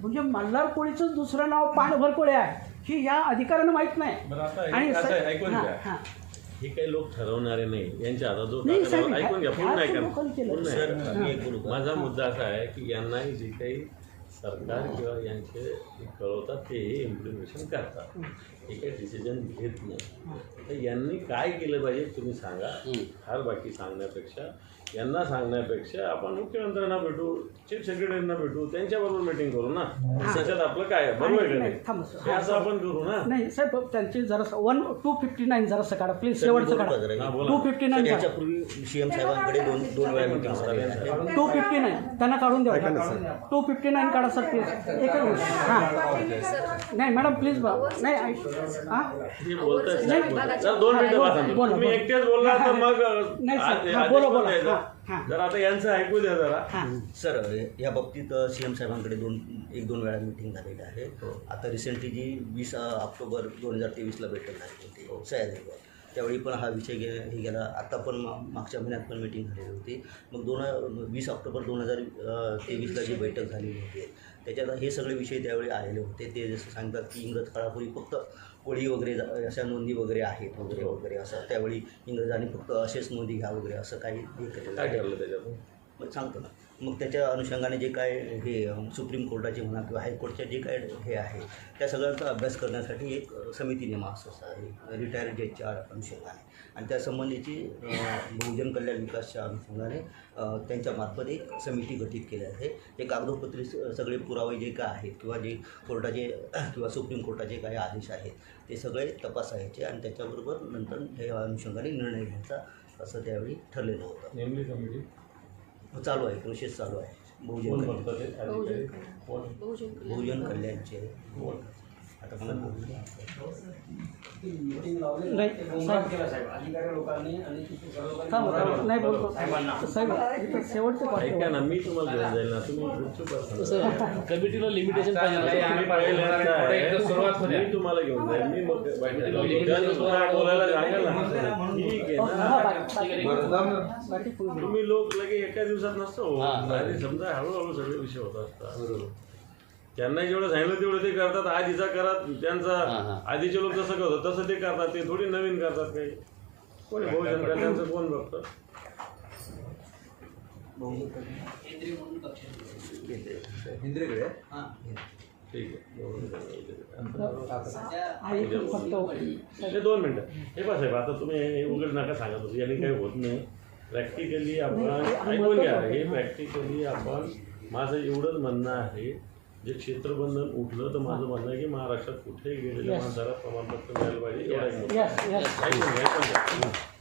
म्हणजे मल्हार कोळीचं दुसरं नाव पाणभर कोळी आहे ही या अधिकाऱ्यांना माहीत नाही. आणि हे काही लोक ठरवणारे नाही, यांच्या हातात जो नाही, साहेब, कागद- ऐकून घ्या, पूर्ण ऐका ना. लोकांनी केलं. पूर्ण सर, ऐका. मी एक बोलू का? माझा मुद्दा असा आहे की यांनाही जे काही सरकार किंवा यांचे जे कळवतात तेही इम्प्लिमेशन करतात, हे काही डिसिजन घेत नाही. तर यांनी काय केलं पाहिजे तुम्ही सांगा. फार बाकी सांगण्यापेक्षा यांना सांगण्यापेक्षा आपण मुख्यमंत्र्यांना भेटू, चीफ सेक्रेटरीना भेटू, त्यांच्याबरोबर मीटिंग करू ना. त्याच्यात आपलं काय आहे, बरोबर आहे का नाही? थांबा सर. हे असं आपण करू ना. नाही साहेब, त्यांची जरा 259 जरासं काढा प्लीज, शेवटचं काढा. 259 याच्यापूर्वी सीएम साहेबांकडे दोन वेळा मीटिंग झालेली आहे. 259 त्यांना काढून द्या. 259 काढा सर प्लीज. एकच मिनिट. हां नाही मॅडम प्लीज नाही हां हे बोलताय जर 2 मिनिटं वाचा. तुम्ही एकटेच बोलला तर मग नाही सर, आदेश हां, बोला पण बोला. द्यायचा. हां जर आता यांचं ऐकू द्या जरा. सर या बाबतीत सीएम साहेबांकडे 1-2 वेळा मीटिंग झालेली आहे. आता रिसेंटली जी 20 ऑक्टोबर 2023ला बैठक झाली होती सह्याद्रीवर, त्यावेळी पण हा विषय हे गेला. आता पण मागच्या महिन्यात पण मीटिंग झालेली होती. मग 20 ऑक्टोबर 2023ला जी बैठक झालेली होती त्याच्यात हे सगळे विषय त्यावेळी आलेले होते. ते जसं सांगतात की इंग्रज काळापूर्वी फक्त कोळी वगैरे अशा नोंदी वगैरे आहेत वगैरे वगैरे असं. त्यावेळी इंग्रजांनी फक्त असेच नोंदी घ्या वगैरे असं काही हे केलेलं काय आहे. ठरलं त्याच्यातून? मग सांगतो ना. मग त्याच्या अनुषंगाने जे काय हे सुप्रीम कोर्टाचे म्हणा किंवा हायकोर्टचे जे काय हे आहे त्या सगळ्यांचा अभ्यास करण्यासाठी एक समिती नेमास आहे रिटायर्ड जजच्या अनुषंगाने, आणि त्या संबंधीची बहुजन कल्याण विकासच्या अनुषंगाने त्यांच्यामार्फत एक समिती गठीत केली आहे. हे कागदोपत्री सगळे पुरावे जे काय आहेत किंवा जे कोर्टाचे किंवा सुप्रीम कोर्टाचे काही आदेश आहेत ते सगळे तपासायचे आणि त्याच्याबरोबर नंतर हे अनुषंगाने निर्णय घ्यायचा असं त्यावेळी ठरलेलं होतं. नेमली कमिटी चालू आहे, प्रोसेस चालू आहे. कोण बघतं ते अधिकारी? कोण? बहुजन कल्याणचे आता मला नाही बोलतो साहेब, शेवटचं ऐका ना, मी तुम्हाला घेऊन जाईल ना. तुम्ही गुपचूप असता. कमिटीला लिमिटेशन सुरुवात होते. मी तुम्हाला घेऊन जाईल. मी मग बोलायला सांगाल ना. ठीक आहे ना. तुम्ही लोक लगे एका दिवसात नसतो. आधी समजा हळूहळू सगळे विषय होत असतात. त्यांना जेवढं सांगितलं तेवढं ते करतात. आधीचा करत त्यांचा आधीचे लोक जसं करतात तसं ते करतात. ते थोडी नवीन करतात काही. कोणी बहुजन कल्याणचं कोण बघतं? ठीक आहे. 2 मिनिटं. हे बस साहेब, आता तुम्ही हे उघड नका सांगा. तुम्ही यांनी काही होत नाही. प्रॅक्टिकली आपण ऐकून घ्या. हे प्रॅक्टिकली आपण, माझं एवढंच म्हणणं आहे, जे क्षेत्रबंधन उठलं तर माझं म्हणणं आहे की महाराष्ट्रात कुठेही गेलेल्या माणसाला प्रमाणपत्र मिळालं पाहिजे. एवढं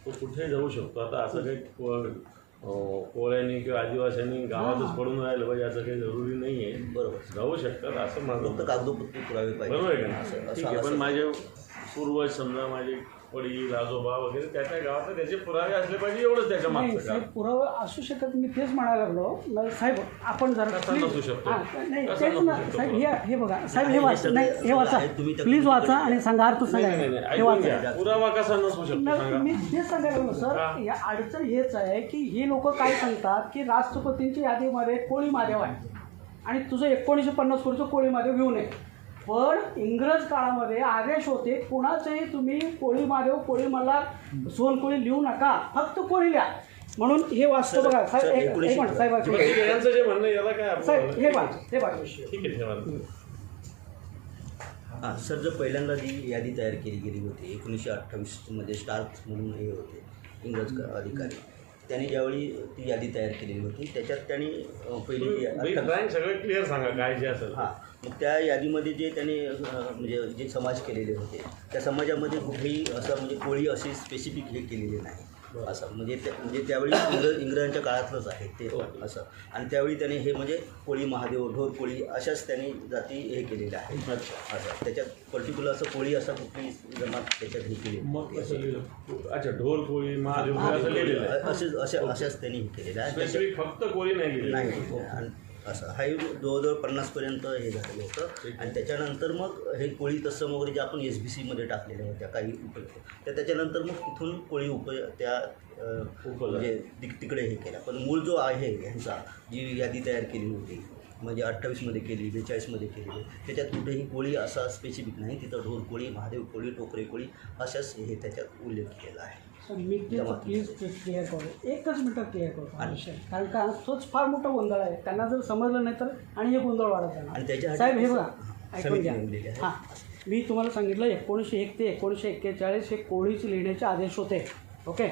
तो कुठेही जाऊ शकतो. आता असं काही कोळ्यांनी किंवा आदिवासींनी गावातच पडून राहिलं पाहिजे असं काही जरुरी नाही आहे. बरोबर जाऊ शकतात असं माझं कागदोपत्री पुरावे पाहिजे. बरोबर आहे का? ठीक आहे. पण माझे पूर्वज समजा माझे वडील आजोबा वगैरे त्या गावात त्याचे पुरावे असले पाहिजे. एवढंच त्याच्या मागचं काम. साहेब पुरावा असू शकत. मी तेच म्हणायला लागलो साहेब. आपण जरा नसू शकतो. नाही तेच ना साहेब. हे बघा साहेब, हे वाचा. नाही हे वाचा प्लीज, वाचा आणि सांगा अर्थ सांगा. हे वाचा. पुरावा कसा नसू शकतो? मी तेच सांगायला लागलो सर. या अडचण हेच आहे की हे लोक काय सांगतात की राष्ट्रपतींच्या यादीमध्ये कोळी महादेव आहे आणि तुझं 1950 वर्ष कोळी महादेव घेऊ नये. पण इंग्रज काळामध्ये आदेश होते कुणाचंही तुम्ही कोळी महादेव, कोळी मल्हार, सोनकोळी लिहू नका, फक्त कोळी लिहा. म्हणून हे वाचतो बघा साहेब. एक मिनिट साहेब, यांचं जे म्हणणं याला काय साहेब हे वाच. ठीक आहे ठेवा. हां सर, जर पहिल्यांदा जी यादी तयार केली गेली होती 1928मध्ये स्टार्क म्हणून हे होते इंग्रज अधिकारी, त्यांनी ज्यावेळी ती यादी तयार केलेली होती त्याच्यात त्यांनी पहिली सगळं क्लिअर सांगा काय जे असेल. हां, मग त्या यादीमध्ये जे त्यांनी म्हणजे जे समाज केलेले होते त्या समाजामध्ये कुठेही असं म्हणजे कोळी असे स्पेसिफिक हे केलेले नाही असं. म्हणजे त्यावेळी इंग्रजांच्या काळातलंच आहे ते असं. आणि त्यावेळी त्याने हे म्हणजे कोळी महादेव, ढोर कोळी अशाच त्यांनी जाती हे केलेल्या आहेत असं. त्याच्यात पर्टिक्युलर असं कोळी असा कुठली जमात त्याच्यात हे केली. अच्छा, ढोर कोळी महादेव असं लिहिलेलं आहे. अशाच त्यांनी हे केलेलं आहे. स्पेसिफिक फक्त कोळी नाही आणि असं हा जवळजवळ 50पर्यंत हे झालेलं होतं. आणि त्याच्यानंतर मग हे कोळी तत्सम वगैरे जे आपण SBCमध्ये टाकलेल्या होत्या काही तर त्याच्यानंतर मग तिथून कोळी त्या म्हणजे तिकडे हे केलं. पण मूळ जो आहे ह्यांचा जी यादी तयार केली होती म्हणजे 28मध्ये केली, 42मध्ये केली, त्याच्यात कुठेही कोळी असा स्पेसिफिक नाही. तिथं ढोर कोळी, महादेव कोळी, टोकरे कोळी अशाच हे त्याच्यात उल्लेख केलेला आहे. मी प्लीज क्लिअर करू. एकच मिनटं क्लिअर करतो. कारण का तोच फार मोठा गोंधळ आहे. त्यांना जर समजलं नाही तर आणि हे गोंधळ वाढत जाणार. साहेब हे बघा ऐकून घ्या. हां, मी तुम्हाला सांगितलं 1901 ते 1941 हे कोळीच लिहिण्याचे आदेश होते. ओके.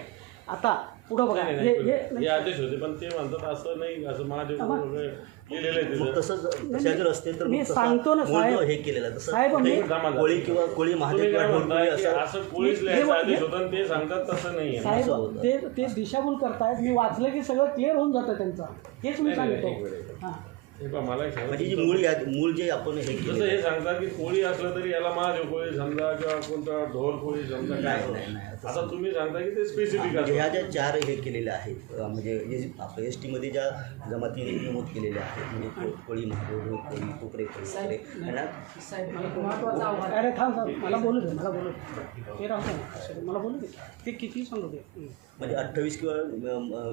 आता पुढं बघा नाही, हे नाही, हे हे आदेश होते पण ते म्हणतात असं नाही, असं महादेव वगैरे लिहिलेलं आहे मग तिथं. तसं तशा जर असतील तर मी मग तसं सांगतो ना, मूळ साहेब. जो हे केलेलं आहे तसं साहेब, मी- ते कोळी किंवा कोळी महादेव तुम्ही किंवा काय ढोलकोळी म्हणताय की असं असं कोळीच लिहायचा आदेश होता आणि ते सांगतात तसं नाही आहे. साहेब होतं. ते दिशाभूल करतायत. मी वाचलं की सगळं क्लिअर होऊन जातं त्यांचं. हेच मी नाही, नाही, सांगतो. एक मिनिट. हां हे पहा, मला एक सांगा. म्हणजे जी मूळ जे आपण हे जसं केलं हे सांगतात की कोळी असलं तरी याला महादेव कोळी समजा किंवा कोणता ढोर कोळी समजा काय नाही, नाही, तसं आता तुम्ही सांगता की ते स्पेसिफिक म्हणजे ह्या असतं. ज्या 4 हे केलेल्या आहेत म्हणजे आपलं एस टीमध्ये ज्या जमाती नमूद केलेल्या आहेत म्हणजे कोळी महादेव ढोलकोळी कोकरे कोळी वगैरे ह्यांना अरे थांब मला बोलू दे मला बोलू दे. ते राहू दे ना. असं मला बोलू दे. ते किती सांगू दे. म्हणजे 28 किंवा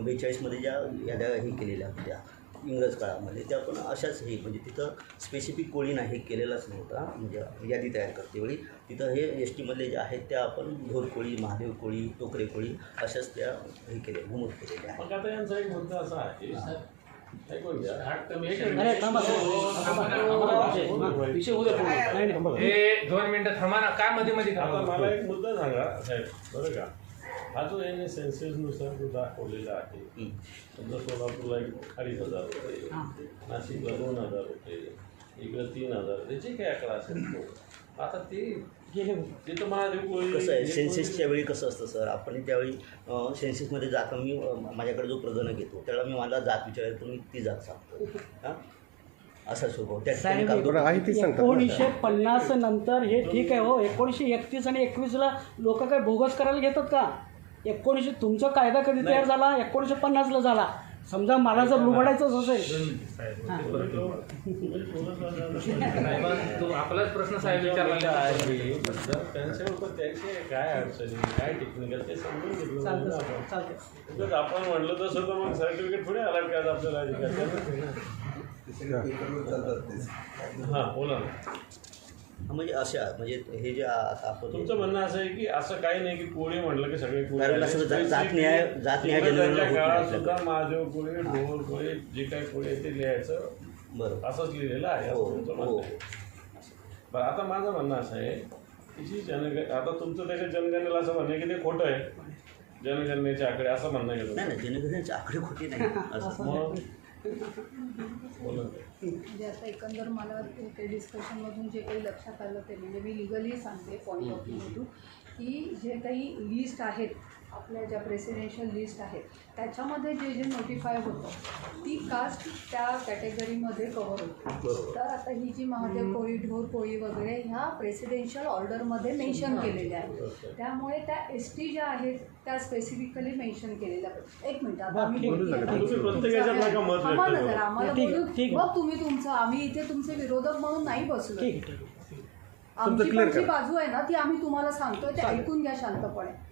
42मध्ये ज्या याद्या हे केलेल्या होत्या इंग्रज काळामध्ये त्या पण अशाच हे म्हणजे तिथं स्पेसिफिक कोळी नाही केलेलाच नव्हता. म्हणजे यादी तयार करते वेळी तिथं हे एस टीमधले जे आहेत त्या आपण ढोरकोळी महादेव कोळी टोकरे कोळी अशाच त्या हे केले नमूद केलेल्या आहेत. मग आता यांचा एक मुद्दा असा आहे ऐकून घ्या. अरे थांबा विषय होऊ दे पूर्ण. नाही नाही हे 2 मिनिटं थांबा ना, काय मध्ये मध्ये आता थांबा. मला एक मुद्दा सांगा साहेब, बरं का, हा जो याने सेन्सेसनुसार जो दाखवलेला आहे, समजा सोलापूरला 2,500 रुपये, नाशिकला 2,000 रुपये, इकडं 3,000, त्याचे काय आकडा असेल तो. आता ते गेले तिथं महादेव कोळी कसं आहे सेन्सेसच्या वेळी कसं असतं सर, आपण त्यावेळी सेन्सेसमध्ये जाता मी माझ्याकडे जो प्रगणक घेतो त्याला मी मला जात विचारतो तर मी ती जात सांगतो हां असा स्वभाव त्या ठिकाणी साहेब, कागदोपत्री- आहे ती सांगतात ना. 1950 नंतर हे ठीक आहे हो. 1931 आणि 21ला लोक काय बोगस करायला घेतात का? 1900 तुमचा कायदा कधी तयार झाला? 1950ला झाला. समजा मला जर लुबाडायचंच असेल तो आपलाच प्रश्न साहेब विचारला आहे जर त्यांच्यावर पण त्यांचे काय अडचणी काय टेक्निकल ते समजून घेतलं पाहिजे ना आपण. चालतं. उगाच आपण म्हटलं तसं तर मग सर्टिफिकेट थोडी आला काय आपल्याला अधिकार. हां बोला ना. म्हणजे अशा म्हणजे हे जे आता आपण तुमचं म्हणणं असं आहे की असं काही नाही की कोळी म्हटलं की सगळे कोळी कारण आहे. असं जातन्याय जनगणना इंग्रजांच्या होत नाही काळात आपल्याकडे. सुद्धा महादेव कोळी ढोल कोळी जे काही कोळी आहे ते लिहायचं बरोबर असंच लिहिलेलं आहे असं हो तुमचं हो म्हणणं आहे. बरं आता माझं म्हणणं असं आहे की जी आता तुमचं त्याच्या जनगणनेला असं म्हणणं आहे की ते खोटं आहे जनगणनेचे आकडे असं म्हणणं आहे नाही नाही जनगणनेचे आकडे खोटे नाही असं मग बोला ना. म्हणजे आता एकंदर मला ते डिस्कशनमधून जे काही लक्षात आलं ते म्हणजे मी लिगली सांगते पॉईंट ऑफ व्ह्यूमधून की जे काही लिस्ट आहेत आपल्या ज्या प्रेसिडेन्शियल लिस्ट आहेत त्याच्यामध्ये जे जे नोटिफाय होतं ती कास्ट त्या कॅटेगरीमध्ये कव्हर होते. तर आता ही जी महादेव कोळी ढोर कोळी वगैरे ह्या प्रेसिडेन्शियल ऑर्डरमध्ये मेन्शन केलेल्या आहेत. त्यामुळे त्या एस टी ज्या आहेत त्या स्पेसिफिकली मेन्शन केलेल्या आहेत. एक मिनिट आता आम्ही तुम्ही प्रत्येकाच्या नका मत व्यक्त आम्हाला करू. जरा आम्हाला ठीक आहे, बोलू ठीक आहे. मग तुम्ही तुमचं आम्ही इथे तुमचे विरोधक म्हणून नाही बसलो. ठीक आहे, ठीक आहे. आमची clear पण जी करा. बाजू आहे ना ती आम्ही तुम्हाला सांगतोय ते ऐकून घ्या शांतपणे.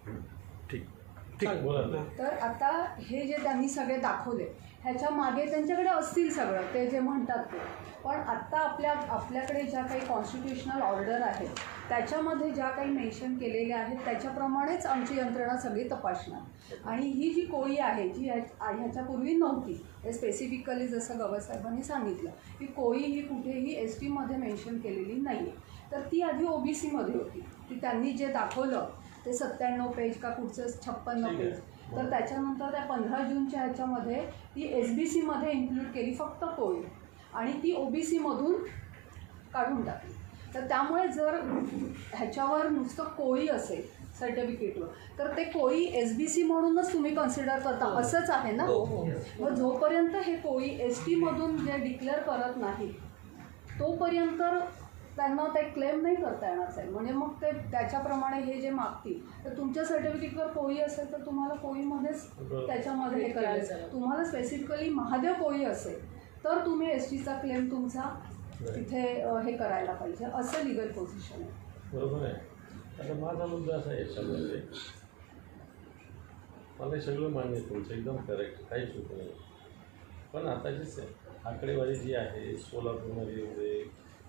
बोला ना. तर आता हे जे त्यांनी सगळे दाखवले ह्याच्या मागे त्यांच्याकडे असतील सगळं ते जे म्हणतात ते, पण आत्ता आपल्याकडे ज्या काही कॉन्स्टिट्युशनल ऑर्डर आहेत त्याच्यामध्ये ज्या काही मेन्शन केलेल्या आहेत त्याच्याप्रमाणेच आमची यंत्रणा सगळी तपासणार. आणि ही जी कोळी आहे जी ह्याच्यापूर्वी नव्हती हे स्पेसिफिकली जसं गवसाहेबांनी सांगितलं की कोळी ही कुठेही एस टीमध्ये मेन्शन केलेली नाही आहे. तर ती आधी ओ बी सीमध्ये होती. ती त्यांनी जे दाखवलं ते 97 पेज का कुठचं 56 पेज, तर त्याच्यानंतर त्या 15 जूनच्या ह्याच्यामध्ये ती एस बी सीमध्ये इन्क्लूड केली फक्त कोळी आणि ती ओ बी सीमधून काढून टाकली. तर त्यामुळे जर ह्याच्यावर नुसतं कोळी असेल सर्टिफिकेटवर तर ते कोळी एस बी सी म्हणूनच तुम्ही कन्सिडर करता असंच आहे ना. मग जोपर्यंत हे कोळी एस टीमधून जे डिक्लेअर करत नाही तोपर्यंत त्यांना ते क्लेम नाही करता येणार साहेब. म्हणजे मग ते त्याच्याप्रमाणे हे जे मागतील तर तुमच्या सर्टिफिकेटवर कोळी असेल तर तुम्हाला कोळीमध्येच त्याच्यामध्ये हे करायचं. तुम्हाला स्पेसिफिकली महादेव कोळी असेल तर तुम्ही एस टीचा क्लेम तुमचा तिथे हे करायला पाहिजे असं लिगल पोझिशन आहे. बरोबर आहे. आता माझा मुद्दा असा आहे याच्यामध्ये मला हे सगळं मान्य आहे तुमचं एकदम करेक्ट काही चूक नाही. पण आता जी आकडेवारी जी आहे सोलापूरमध्ये एवढे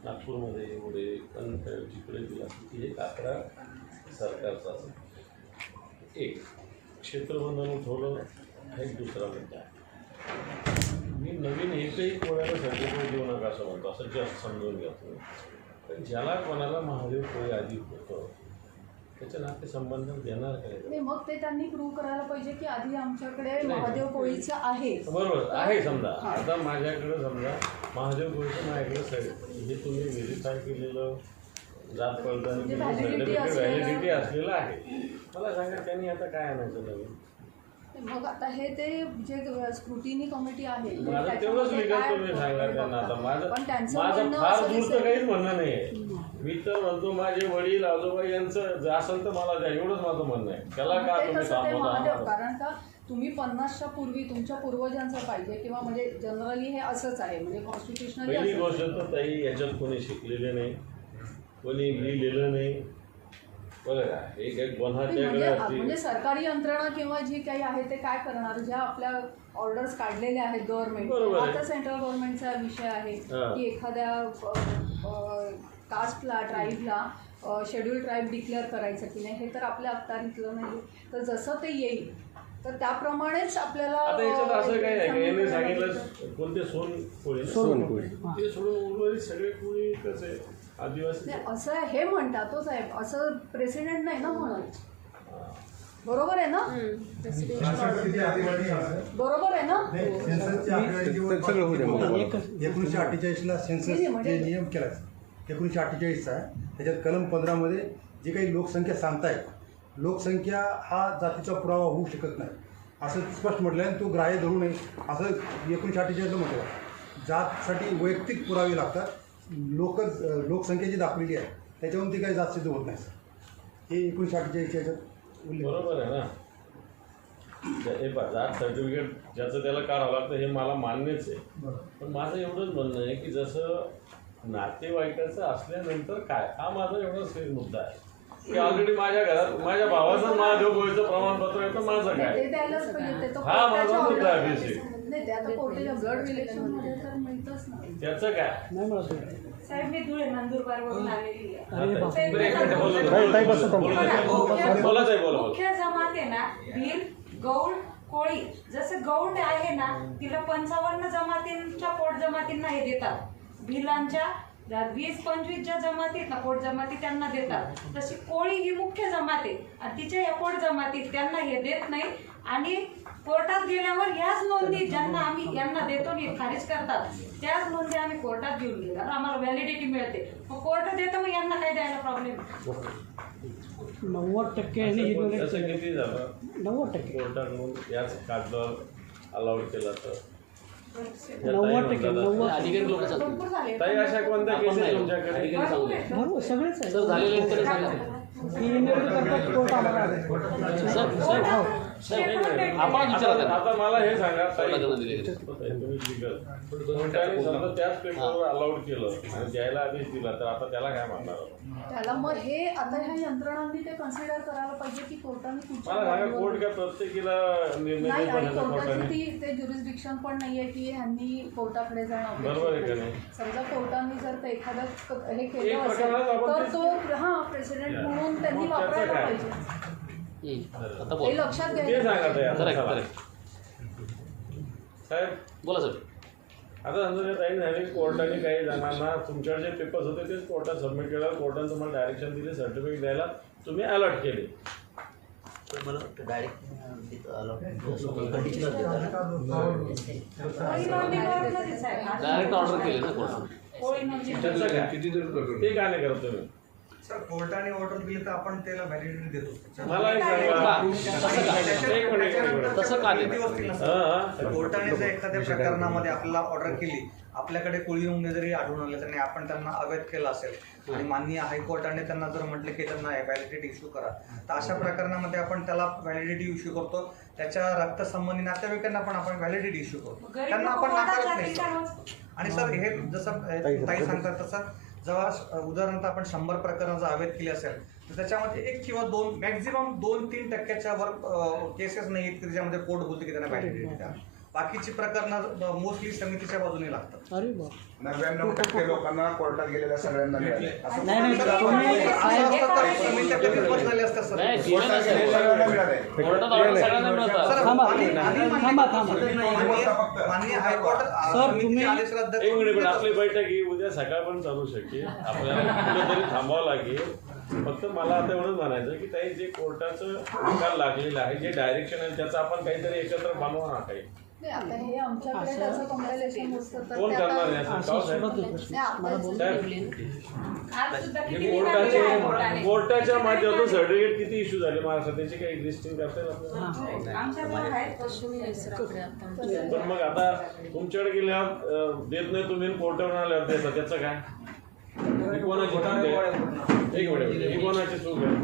नागपूरमध्ये एवढे पण जिकडे दिला की एक आकडा सरकारचा असेल. एक क्षेत्रबंधन उठवलं हा एक दुसरा मुद्दा आहे. मी नवीन एकही कोणाला सर्टिफिकेट देऊ नका असं म्हणतो असं जास्त समजून घेतो. पण ज्याला कोणाला महादेव कोळी आधी होतं त्याच्या नाते संबंध देणार काय? नाही, मग ते त्यांनी प्रूव्ह करायला पाहिजे की आधी आमच्याकडे महादेव कोळीचं आहे. बरोबर आहे. समजा आता माझ्याकडे समजा महादेव कोळीचं माझ्याकडे हे तुम्ही व्हेरीफाय केलेलं जात पडताळणी सर्टिफिकेट व्हॅलिडिटी असलेलं आहे. मला सांगा त्यांनी आता काय आणायचं नवीन? मग आता हे ते जे स्क्रुटिनी कमिटी आहे माझं तेवढंच लिगल तुम्ही सांगा त्यांना. आता माझं म्हणणं फार असं दूरचं काहीच म्हणणं नाही आहे. मी तर म्हणतो माझे वडील आजोबा यांचं असेल तर मला द्या, एवढंच माझं म्हणणं आहे. त्याला का ते तुम्ही कसं ते महादेव, थांबवता? कारण का तुम्ही 50च्या पूर्वी तुमच्या पूर्वजांचं पाहिजे किंवा म्हणजे जनरली हे असंच आहे, म्हणजे कॉन्स्टिट्युशनली पहिली गोष्ट तर ताई याच्यात कोणी शिकलेले नाही, कोणी लिहिलेलं नाही. बरं का, एक एक कोणाच्याकडे असते. म्हणजे सरकारी यंत्रणा किंवा जी काही आहे ते काय करणार, ज्या आपल्या ऑर्डर्स काढलेल्या आहेत गव्हर्नमेंट, आता सेंट्रल गव्हर्नमेंटचा विषय आहे की एखाद्या कास्टला, ट्राईबला शेड्यूल ट्राईब डिक्लेअर करायचं की नाही, हे तर आपल्या अखत्यारीतलं नाही. तर जसं ते येईल तर त्याप्रमाणेच आपल्याला आता याच्यात असं काय आहे की यांनी सांगितलं कोणते सोनकोळी ते सोडून उर्वरित सगळे कोळी कसे आदिवासी. असं हे म्हणतात तो साहेब, असं प्रेसिडेंट नाही ना म्हणत. बरोबर आहे ना? बरोबर आहे ना? 1948ला सेन्सस जे नियम केला 1948चा आहे, त्याच्यात कलम 15मध्ये जे काही लोकसंख्या सांगतायत, लोकसंख्या हा जातीचा पुरावा होऊ शकत नाही असं स्पष्ट म्हटलं आहे. तो ग्राह्य धरू नये असं 1948ला म्हटलं. जातसाठी वैयक्तिक पुरावे लागतात. लोकसंख्या जी दाखवलेली आहे त्याच्यावरून ती काही जात सिद्ध होत नाही. हे 1948च्या याच्यात उल्लेख. बरोबर आहे ना. हे जात सर्टिफिकेट ज्याचं त्याला काढावं लागतं हे मला मान्यच आहे. पण माझं एवढंच म्हणणं आहे की जसं नातेवाईकाचं असल्यानंतर काय, हा माझा एवढाच मुद्दा आहे की ऑलरेडी माझ्या घरात माझ्या भावाचं महादेव कोळीचं प्रमाणपत्र आहे तर माझं काय, ते द्यायलाच पाहिजे. हा माझा मुद्दा आहे बेसिक. नाही, ते आता कोर्टाच्या ब्लड रिलेशनमध्ये तर मिळतच नाही. त्याचं काय नाही म्हणत साहेब, मी धुळे नंदुरबारवरून आलेली आहे. मुख्य जमात आहे ना भिल, गौड, कोळी. जसं गौड आहे ना तिला 55 जमातींच्या पोट जमातींना हे देतात. भिलांच्या 20-25 ज्या जमाती आहेत ना पोट जमाती त्यांना देतात. तशी कोळी ही मुख्य जमात आहे आणि तिच्या या पोट जमातीत त्यांना हे देत नाही. आणि कोर्टात गेल्यावर ह्याच नोंदी ज्यांना आम्ही यांना देतो आणि खारिज करतात त्याच नोंदी आम्ही कोर्टात घेऊन गेल्यावर आम्हाला व्हॅलिडिटी मिळते. मग कोर्ट देतं, मग यांना काय द्यायला प्रॉब्लेम? 90% असं किती झालं 90% कोर्टाकडून याच कागदावर अलाउड केला तर 90% अधिकारी लोक भरपूर झाले. ताई अशा कोणत्या केसेस तुमच्याकडे? बरोबर, सगळेच आहे. सर झालेले आहेत तरी सांगा. आपण विचारा आता मला हे सांगा ताई, तुम्ही लिगल कोर्टाने समजा त्याच पेपरवर अलाउड केलं आणि द्यायला आदेश दिला तर आता त्याला काय म्हणणार? त्याला मग हे आता ह्या यंत्रणांनी ते कन्सिडर करायला पाहिजे की कोर्टाने मला सांगा कोर्ट का प्रत्येकीला निर्णय नाही, आणि देण्याचा कोर्टाची कोर्टाने ते ज्युरिस्डिक्शन पण नाहीये की ह्यांनी कोर्टाकडे जाणं बरोबर आहे का नाही? समजा कोर्टाने जर ते एखादं हे एक केलं असेल प्रकरणात आपण तर तो प्रेसिडेंट म्हणून त्यांनी वापरायला पाहिजे. आता हे लक्षात ते घ्यायला सांगा ताई आता करेक्ट चला. करेक्ट साहेब बोला सर. आता समजा ताई झाली कोर्टाने काही जणांना तुमच्याकडे जे पेपर्स होते तेच कोर्टात सबमिट केल्यावर कोर्टाने तुम्हाला डायरेक्शन दिले सर्टिफिकेट द्यायला, तुम्ही अलर्ट केले. तर मला डायरेक्ट डायरेक्ट ऑर्डर केली ना कोर्टाने. त्याचं काय ते काय नाही करत तुम्ही? सर, कोर्टाने ऑर्डर दिली तर आपण त्याला व्हॅलिडिटी देतो. मला एक सांगा, एक मिनिट. तसं का नाही? कोर्टाने जर एखाद्या प्रकरणामध्ये आपल्याला ऑर्डर केली, आपल्याकडे कोळी नोंदणी जरी आढळून आले आणि आपण त्यांना अवैध केलं असेल आणि माननीय हायकोर्टाने त्यांना जर म्हटलं की त्यांना व्हॅलिडिटी इश्यू करा, तर अशा प्रकरणामध्ये आपण त्याला व्हॅलिडिटी इश्यू करतो. त्याच्या रक्तसंबंधी नातेवाईकांना पण आपण व्हॅलिडिटी इश्यू करतो, त्यांना आपण नाकारत नाही सर. आणि सर हे जसं ताई सांगतात तसं जेव्हा उदाहरणार्थ आपण 100 प्रकरणाचा अवैध केले असेल तर त्याच्यामध्ये 1 किंवा 2 मॅक्झिमम 2-3% वर केसेस नाहीत की त्याच्यामध्ये कोर्ट बोलते की त्यांना व्हॅलिडिटी द्या. बाकीची प्रकरणं मोस्टली समितीच्या बाजूने लागतात. अरे बा 99% लोकांना कोर्टात गेलेल्या सगळ्यांना मिळाले. नाही समित्या कधीच बसलेले असतात सर. नाही, दिलं नसेल. कोर्टात ऑर्डर सगळ्यांना मिळतात. माननीय हायकोर्ट एक मिनिट, आपली बैठक ही उद्या सकाळ पण चालू शकते. आपल्याला कुठेतरी थांबावं लागेल फक्त मला आता एवढंच म्हणायचं की ताई जे कोर्टाचं निकाल लागलेलं आहे, जे डायरेक्शन आहे त्याचं आपण काहीतरी एकत्र बनवा ना काही. आता हे आमच्याकडे त्याचं कॉम्पायलेशन होतं तर कोण ते करणार आहे आता- असं? का साहेब? आज सुद्धा हे किती निकाल आहे कोर्टाने. कोर्टाच्या माध्यमातून सर्टिफिकेट किती इश्यू झाले महाराष्ट्रात त्याची काही लिस्टिंग करता येईल आपल्याला? आमच्याकडे आहेत. पण मग आता तुमच्याकडे गेल्यावर देत नाही तुम्ही, कोर्टावर आल्यावर देता, त्याचं काय? ही कोणाची चूक आहे? एक मिनिट, ही कोणाची चूक आहे?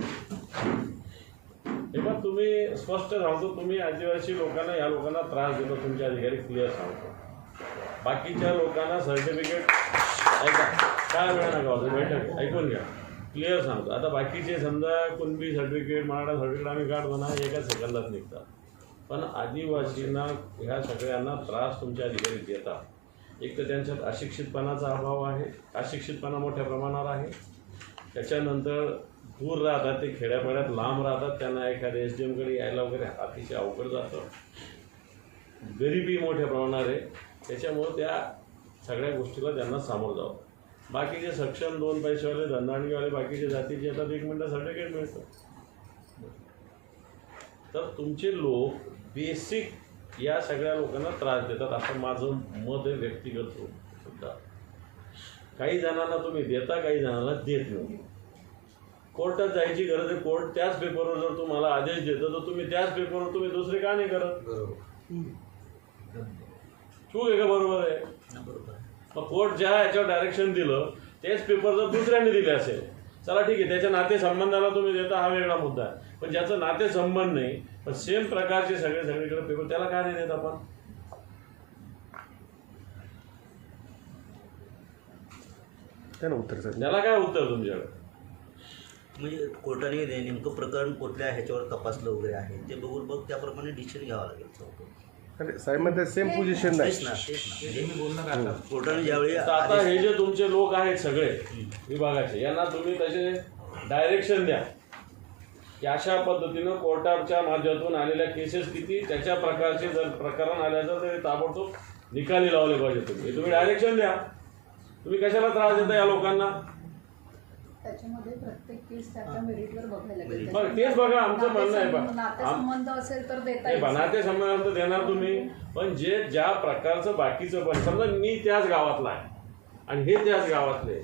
हे बघ, तुम्ही स्पष्ट सांगतो, तुम्ही आदिवासी लोकांना, या लोकांना त्रास देतो, तुमचे अधिकारी क्लिअर सांगतो. बाकीच्या लोकांना सर्टिफिकेट ऐका काय वेळा नका होतं, बैठक ऐकून घ्या, क्लिअर सांगतो. आता बाकीचे समजा कुणबी सर्टिफिकेट, मराठा सर्टिफिकेट आम्ही काढतो ना, एका सेकंदात निघतात. पण आदिवासींना ह्या सगळ्यांना त्रास तुमचे अधिकारी देतात. एक तर त्यांच्यात अशिक्षितपणाचा अभाव आहे, अशिक्षितपणा मोठ्या प्रमाणावर आहे. त्याच्यानंतर दूर राहतात, ते खेड्यापाड्यात लांब राहतात, त्यांना एखाद्या SDMकडे यायला वगैरे अतिशय अवघड जातं. गरिबी मोठ्या प्रमाणावर आहे, त्याच्यामुळं त्या सगळ्या गोष्टीला त्यांना सामोरं जावं. बाकीचे सक्षम 2 पैसेवाले धंदाणीवाले बाकीचे जातीचे येतात, 1 मिनिटात सर्टिफिकेट मिळतं. तर तुमचे लोक बेसिक या सगळ्या लोकांना त्रास देतात, असं माझं मत आहे व्यक्तिगत सुद्धा. काही जणांना तुम्ही देता, काही जणांना देत नाही. कोर्टात जायची गरज आहे, कोर्ट त्याच पेपरवर जर तुम्हाला आदेश देतं तर तुम्ही त्याच पेपरवर तुम्ही दुसरे का नाही करत? चूक आहे का बरोबर आहे? मग कोर्ट ज्या याच्यावर डायरेक्शन दिलं तेच पेपर जर दुसऱ्यांनी दिले असेल, चला ठीक आहे, त्याच्या नातेसंबंधाला तुम्ही देता, हा वेगळा मुद्दा आहे. पण ज्याचं नातेसंबंध नाही पण सेम प्रकारचे सगळीकडे पेपर, त्याला का नाही देत आपण? त्याला काय उत्तर तुमच्याकडे? म्हणजे कोर्टाने नेमकं प्रकरण कुठल्या ह्याच्यावर तपासलं वगैरे आहे ते बघून बघ त्याप्रमाणे डिसिजन घ्यावा लागेल. साहेब म्हणते सेम पोझिशन नाही. कोर्टाने ज्यावेळी आता हे जे तुमचे लोक आहेत सगळे विभागाचे, यांना तुम्ही तसे डायरेक्शन द्या की अशा पद्धतीनं कोर्टाच्या माध्यमातून आलेल्या केसेस किती, त्याच्या प्रकारचे जर प्रकरण आल्याचं तर ताबडतोब निकाली लावले पाहिजे. तुम्ही डायरेक्शन द्या. तुम्ही कशाला त्रास देता या लोकांना? त्याच्यामध्ये प्रत्येक केस त्याच्या मेरिटवर बघायला लागेल. बरं, तेच बघा, आमचं म्हणणं आहे नातेसंबंध असेल तर देता येईल. नातेसंबंध देणार तुम्ही, पण जे ज्या प्रकारचं बाकीचं पण, समजा मी त्याच गावातला आहे आणि हे त्याच गावातले,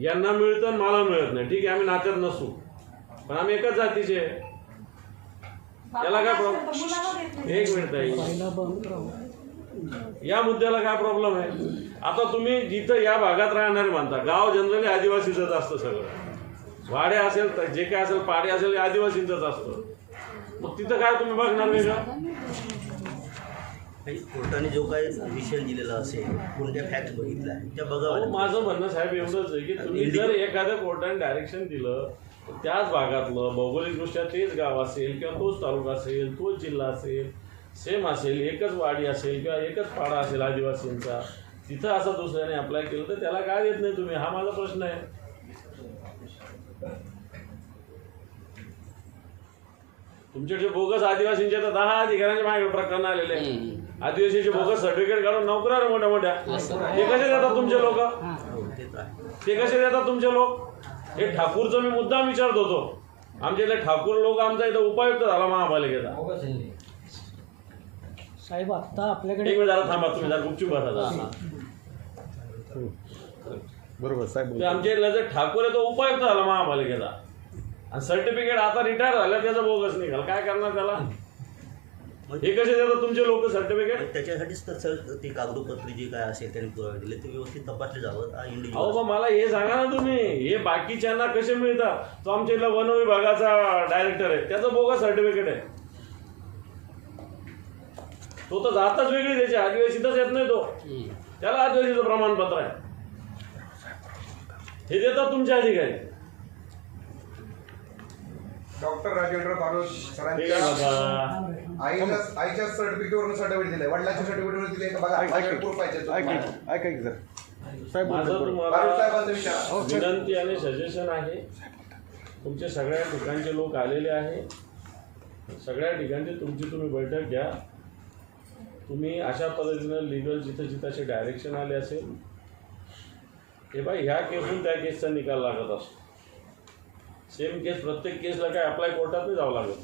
यांना मिळतं आणि मला मिळत नाही, ठीक आहे, आम्ही नात्यात नसू पण आम्ही एकच जातीचे, याला काय प्रॉब्लेम? एक मिनिट आहे, या मुद्द्याला काय प्रॉब्लेम आहे? आता तुम्ही जिथं या भागात राहणारे म्हणता, गाव जनरली आदिवासीचंच असतं, सगळं वाडे असेल तर जे काय असेल, पाडे असेल, आदिवासींचंच असतं. मग तिथं काय तुम्ही बघणार वेगळं? कोर्टाने जो काही डिसिजन दिलेला असेल, कोणत्या फॅक्ट बघितल्या त्या बघावं. माझं म्हणणं साहेब एवढंच आहे की तुम्ही जर एखाद्या कोर्टाने डायरेक्शन दिलं, त्याच भागातलं भौगोलिकदृष्ट्या तेच गाव असेल किंवा तोच तालुका असेल, तोच जिल्हा असेल, सेम असेल, एकच वाडी असेल किंवा एकच पाडा असेल आदिवासींचा, तिथं असं दुसऱ्याने अप्लाय केलं तर त्याला काय देत नाही तुम्ही? हा माझा प्रश्न आहे. तुमच्याकडे बोगस आदिवासींचे तर 10 अधिकाऱ्यांच्या मागे प्रकरण आलेले आहे. आदिवासीचे बोगस सर्टिफिकेट काढून नोकऱ्या मोठ्या मोठ्या, ते कसे देतात तुमचे लोक? ते कसे देतात तुमचे लोक? हे ठाकूरचं मी मुद्दाम विचारत होतो. आमच्या इथे ठाकूर लोक आमचा इथं उपायुक्त झाला महापालिकेचा. साहेब आता आपल्याकडे एक वेळ जरा थांबा, तुम्ही जरा गुपचूप बसा. बरोबर साहेब, आमच्या इथला जर ठाकूर आहे तो उपायुक्त झाला महापालिकेचा आणि सर्टिफिकेट आता रिटायर झालं, त्याचा बोगस निघाल, काय करणार त्याला? हे कसे देतात तुमचे लोक सर्टिफिकेट? त्याच्यासाठीच तर ते कागदपत्र जे काय असेल त्यांनी पुरावे दिले ते व्यवस्थित तपासले जावं. अहो मला हे सांगा ना तुम्ही, हे बाकीच्यांना कसे मिळतात? तो आमच्या इथला वन विभागाचा डायरेक्टर आहे, त्याचं बोगस सर्टिफिकेट आहे. तो तर जातच वेगळी त्याची, आदिवासीतच येत नाही तो, त्याला आदिवासीचं प्रमाणपत्र आहे. हे देतात तुमचे अधिकारी. डॉक्टर राजेंद्र बारोज सरांच्या आईच्या सर्टिफिकेटवरून सर्टिफिकेट दिलंय, वडिलांच्या सर्टिफिकेटवर दिले का बघा, प्रूफ पाहिजे. ऐका की सर, माझं तुम्हाला विनंती आणि सजेशन आहे, तुमचे सगळ्या ठिकाणचे लोक आलेले आहे, सगळ्या ठिकाणचे तुमची तुम्ही बैठक घ्या. तुम्ही अशा पद्धतीनं लिगल जिथं जिथं असे डायरेक्शन आले असेल, हे बाई ह्या केसून त्या केसचा निकाल लागत असतो. सेम केस प्रत्येक केसला काय अप्लाय कोर्टात नाही जावं लागत.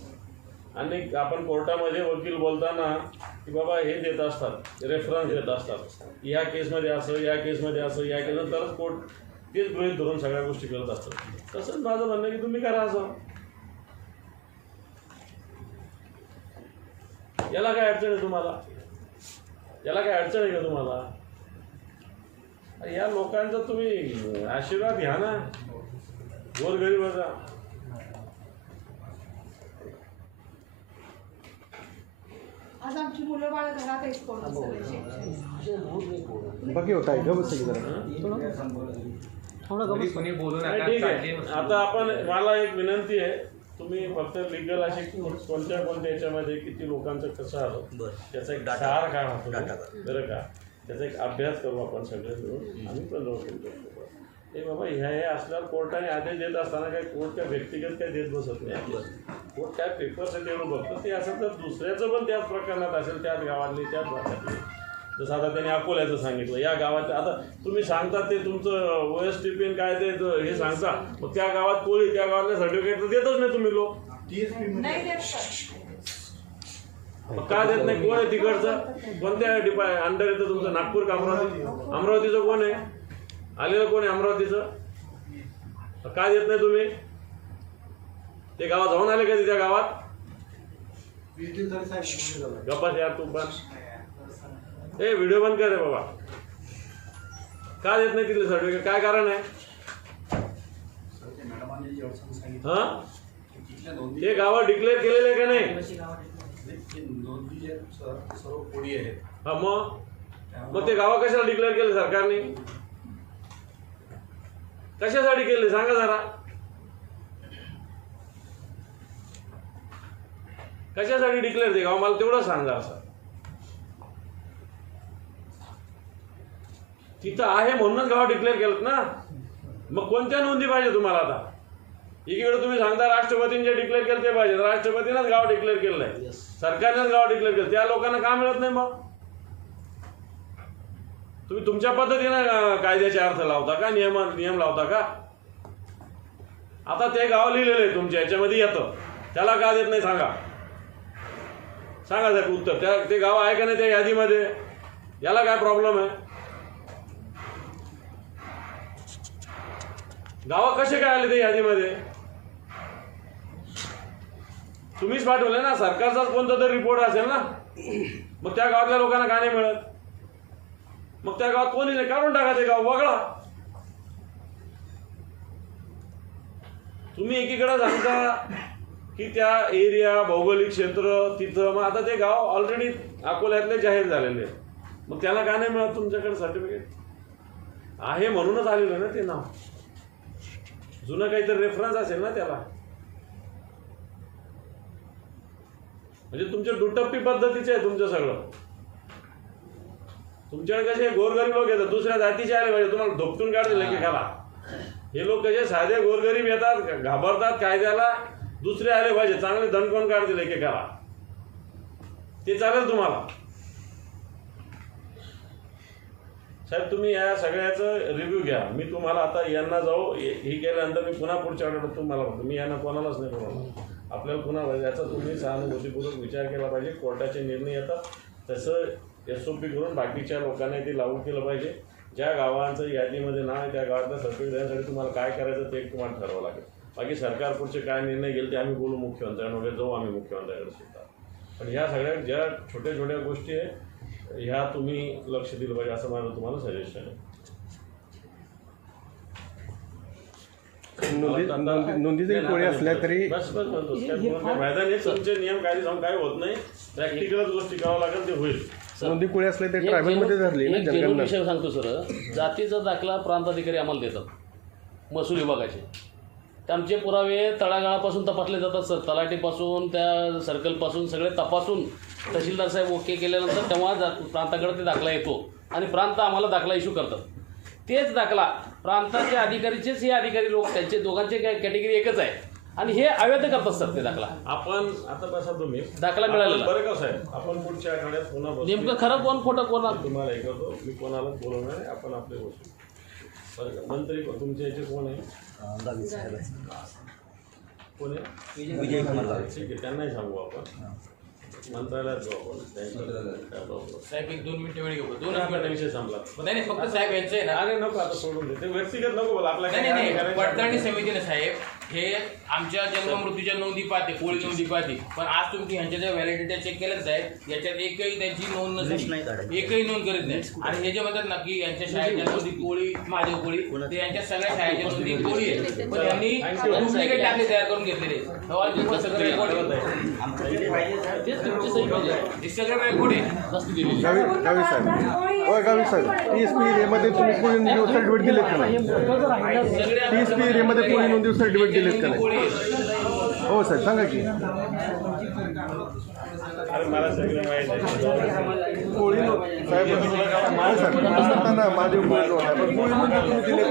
आणि आपण कोर्टामध्ये वकील बोलताना की बाबा हे देत असतात, रेफरन्स देत असतात, या केसमध्ये असं, या केसमध्ये असं, या केसमध्ये तरच कोर्ट तेच गृहीत धरून सगळ्या गोष्टी करत असतात. तसंच माझं म्हणणं की तुम्ही करा असं. याला काय अडचण आहे तुम्हाला? याला काय अडचण आहे का तुम्हाला? या लोकांचा तुम्ही आशीर्वाद घ्या ना, गोरगरिबाचा. आज आमची मुलं बाळ घरात आहेत कोण बाकी होता आहे गमत सगळी कोणी बोलू नाही, नका. ठीक आहे. आता आपण, मला एक विनंती आहे, तुम्ही फक्त लिगल असे कोणत्या याच्यामध्ये किती लोकांचं कसं आलं त्याचा एक सार काय होतो बरं का, त्याचा एक अभ्यास करू आपण सगळे मिळून. आम्ही पण जाऊ शकतो हे बाबा हे असल्यावर कोर्टाने आदेश देत असताना काय कोर्ट काय व्यक्तिगत काय देत बसत नाही. कोर्ट काय पेपर्स तेवढं बघतं. ते असं तर दुसऱ्याचं पण त्याच प्रकरणात असेल, त्याच गावातली, त्याच भागातली. जसं आता त्यांनी अकोल्याचं सांगितलं, या गावात आता तुम्ही सांगता ते तुमचं OSTP काय ते हे सांगता, मग त्या गावात कोळी, त्या गावातल्या सर्टिफिकेट तर देतच नाही तुम्ही लोक. नाही देत सर. मग का देत नाही? कोण आहे तिकडचं? कोणत्या अंडर येतं तुमचं? नागपूर का अमरावती? अमरावतीचं कोण आहे? आलेलं कोण आहे अमरावतीचं? का देत नाही तुम्ही? ते गावात जाऊन आले कधी त्या गावात? गप्पा यार तू पण. हे व्हिडिओ बंद कर रे बाबा. का देत नाही तिथले सर्टिफिकेट? काय कारण आहे? हा, ते गावात डिक्लेअर केलेले आहे का नाही? हा, मग ते गावा कशाला डिक्लेअर केले सरकारने? कशासाठी केले सांगा जरा. कशासाठी डिक्लेअर ते गाव मला तेवढं सांगा. असं तिथं आहे म्हणूनच गाव डिक्लेअर केलं ना. मग कोणत्या नोंदी पाहिजे तुम्हाला? आता एकीकडे तुम्ही सांगता राष्ट्रपतींचे डिक्लेअर केलं ते पाहिजे. राष्ट्रपतीनंच गाव डिक्लेअर केलं आहे, सरकारनेच गाव डिक्लेअर केलं. त्या लोकांना का मिळत नाही? मग तुम्ही तुमच्या पद्धतीनं कायद्याचे अर्थ लावता का, नियम लावता का? आता ते गाव लिहिलेलं आहे तुमच्या याच्यामध्ये येतं, त्याला का देत नाही सांगा. सांगा साहेब उत्तर. ते गाव आहे का नाही त्या यादीमध्ये? याला काय प्रॉब्लेम आहे? गाव कसे काय आले त्या यादीमध्ये? तुम्हीच पाठवले ना, सरकारचाच कोणता तरी रिपोर्ट असेल ना. मग त्या गावातल्या लोकांना का नाही मिळत? मग त्या गावात कोणी नाही, काढून टाका ते गाव, वगळा. तुम्ही एकीकडे सांगता की त्या एरिया, भौगोलिक क्षेत्र तिथं, मग आता ते गाव ऑलरेडी अकोल्यातले जाहीर झालेले, मग त्याला का नाही मिळत तुमच्याकडे सर्टिफिकेट? आहे म्हणूनच आलेलं ना ते नाव. जुनं काहीतरी रेफरन्स असेल ना त्याला. म्हणजे तुमच्या दुटप्पी पद्धतीचे आहे तुमचं सगळं. तुमच्याकडे कसे गोरगरीब लोक येतात, दुसऱ्या जातीचे आले पाहिजे, तुम्हाला धोपटून काढतील की खाला. हे लोक कसे साधे गोरगरीब येतात, घाबरतात कायद्याला, दुसरे आले पाहिजे चांगले दणकोण काढतील एकेकाला. ते चालेल तुम्हाला? साहेब तुम्ही या सगळ्याचं रिव्ह्यू घ्या. मी तुम्हाला आता यांना जाऊ हे केल्यानंतर मी पुन्हा पुढच्या आठवड्यात तुम्हाला म्हणतो, मी यांना कोणालाच नाही बोलवणार. आपल्याला पुन्हा याचा तुम्ही सहानुभूतीपूर्वक विचार केला पाहिजे. कोर्टाचे निर्णय येतात तसं SOP करून बाकीच्या लोकांनी ते लागू केलं पाहिजे. ज्या गावांचं यादीमध्ये नाव आहे त्या गावातल्या सर्टिफिकेट देण्यासाठी तुम्हाला काय करायचं ते तुम्हाला ठरवावं लागेल. बाकी सरकार पुढचे काय निर्णय घेईल ते आम्ही बोलू, मुख्यमंत्र्यांकडे जाऊ आम्ही मुख्यमंत्र्यांकडे सुद्धा. पण ह्या सगळ्या ज्या छोट्या छोट्या गोष्टी आहे ह्या तुम्ही लक्ष दिलं पाहिजे असं माझं तुम्हाला सजेशन आहे. नोंदी जरी कोणी असल्या तरी बस मैदानी तुमचे नियम कायदे जाऊन काय होत नाही, प्रॅक्टिकलच गोष्टी करावं लागेल, ते होईल. नोंदी कोणी असल्या तरी ट्रायबलमध्ये धरली ना. जनरल विषय सांगतो सर, जातीचा दाखला प्रांत अधिकारी आम्हाला देतात महसूल विभागाचे. आमचे पुरावे तळागाळापासून तपासले जातात सर. तलाठीपासून त्या सर्कलपासून सगळे तपासून तहसीलदार साहेब ओके केल्यानंतर तेव्हा प्रांताकडे ते दाखला येतो आणि प्रांत आम्हाला दाखला इश्यू करतात. तेच दाखला प्रांताचे अधिकारीचेच हे अधिकारी लोक, त्यांचे दोघांचे कॅटेगरी एकच आहे आणि हे अवैध करत असतात ते दाखला. आपण आता बसा तुम्ही दाखला मिळालेला बरं का साहेब, आपण पुढच्या आठवड्यात पुन्हा बसू. नेमकं खरं कोण खोटं कोण तुम्हाला हे करतो, मी कोणालाच बोलवणार आहे, आपण आपले बसू. बरं का? मंत्री तुमच्या याचे कोण आहे? विजय कुमार गावित. ठीक आहे, त्यांनाही सांगू आपण. मंत्रालयात जाऊ आपण काय प्रॉब्लेम. साहेब 1-2 मिनिटं वेळ घेऊ. 2 मिनिटं विषय संपला. नाही नाही, फक्त साहेब यांचं आहे ना. अरे नको आता सोडून दे, ते व्यक्तिगत नको बोला. आपल्या नाही नाही नाही, पडताळणी समितीने साहेब हे आमच्या जन्ममृत्यूच्या नोंदी पाहते, कोळी नोंदी पाहते, पण आज तुम्ही ह्यांच्या ज्या व्हॅलिडिटी चेक केल्या साहेब, याच्यात एकही त्यांची नोंद नसते, एकही नोंद करीत नाही. आणि हे जे म्हणतात ना की यांच्या शाळेच्या नोंदी कोळी, महादेव कोळी, ते यांच्या सगळ्या शाळेच्या नोंदी कोळी आहे, पण यांनी डुप्लिकेट टाकले तयार करून घेतलेले. सगळं रेकॉर्ड आहे. सगळं रेकॉर्ड आहे. गावी साहेब TSP एरियामध्ये तुम्ही कोणी नोंदी सर्टिफिकेट दिलेत का नाही? TSP एरियामध्ये कोणी नोंदी सर्टिफिकेट दिलेत का नाही? हो साहेब सांगा की. अरे मला सगळं माहिती आहे. कोळी साहेब असताना महादेव कोळी रोड आहे, पण कोळी नोंदी तुम्ही दिलेत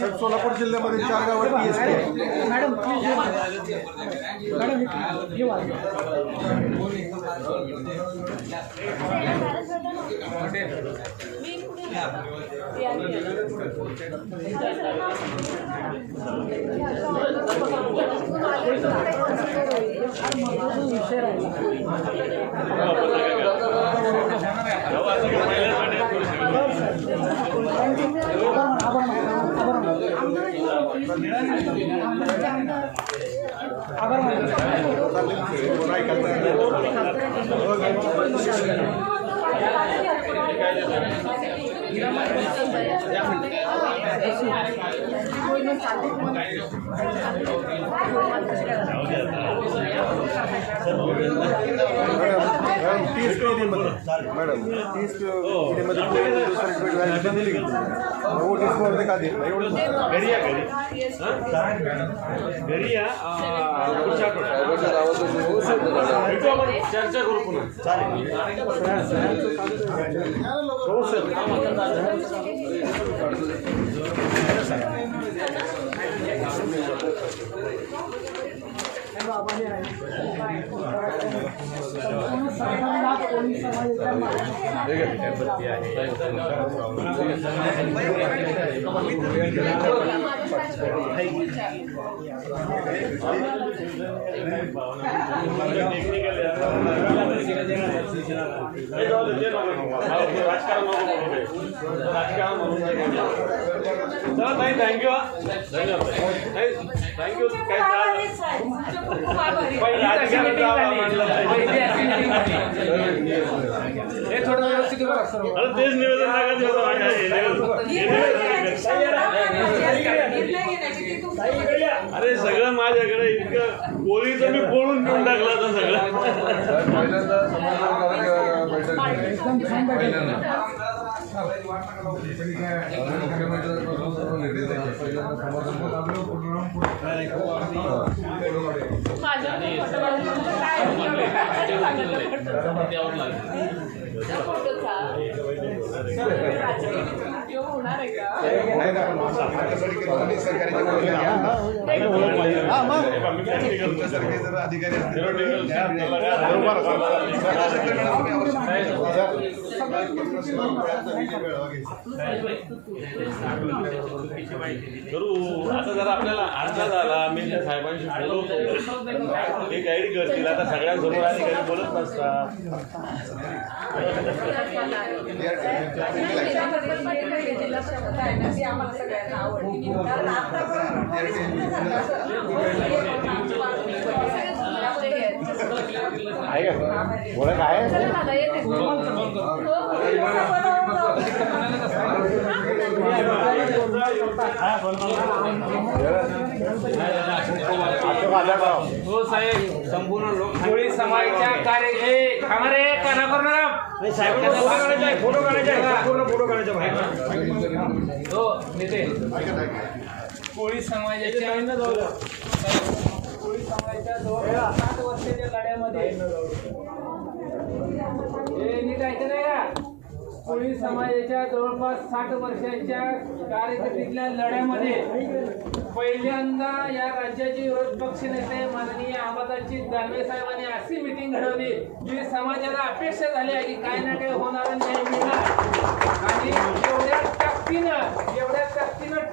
साहेब. सोलापूर जिल्ह्यामध्ये 4 गावात TSP आहे. मॅडम चर्चा करू पुन्हा. थँक्यू. तेच निवेदन अरे सगळं माझ्याकडे इतकं कोळीचं मी कोळून घेऊन टाकलं होतं सगळं. करू आता जरा आपल्याला अंदाज आला. मी त्या साहेबांशी बोलवतो, ते गाईड करतील. आता सगळ्यांसमोर अधिकारी बोलत नसतात. आहे का ओळख आहे? हो साहेब, संपूर्ण कोळी समाजाच्या कार्य फोटो काढायचा हो नेते. कोळी समाजाच्या जवळ 7 वर्षाच्या लढ्यामध्ये हे नीट ऐकत नाही का? कोळी समाजाच्या जवळपास 60 वर्षाच्या कारकिर्दीतल्या लढ्यामध्ये पहिल्यांदा या राज्याचे विरोधी पक्ष नेते माननीय अंबादासजी दानवे साहेबांनी अशी मिटिंग घडवली की समाजाला अपेक्षा झाली आहे की काही ना काही होणार न्याय मिळणार. आणि एवढ्या ताकदीनं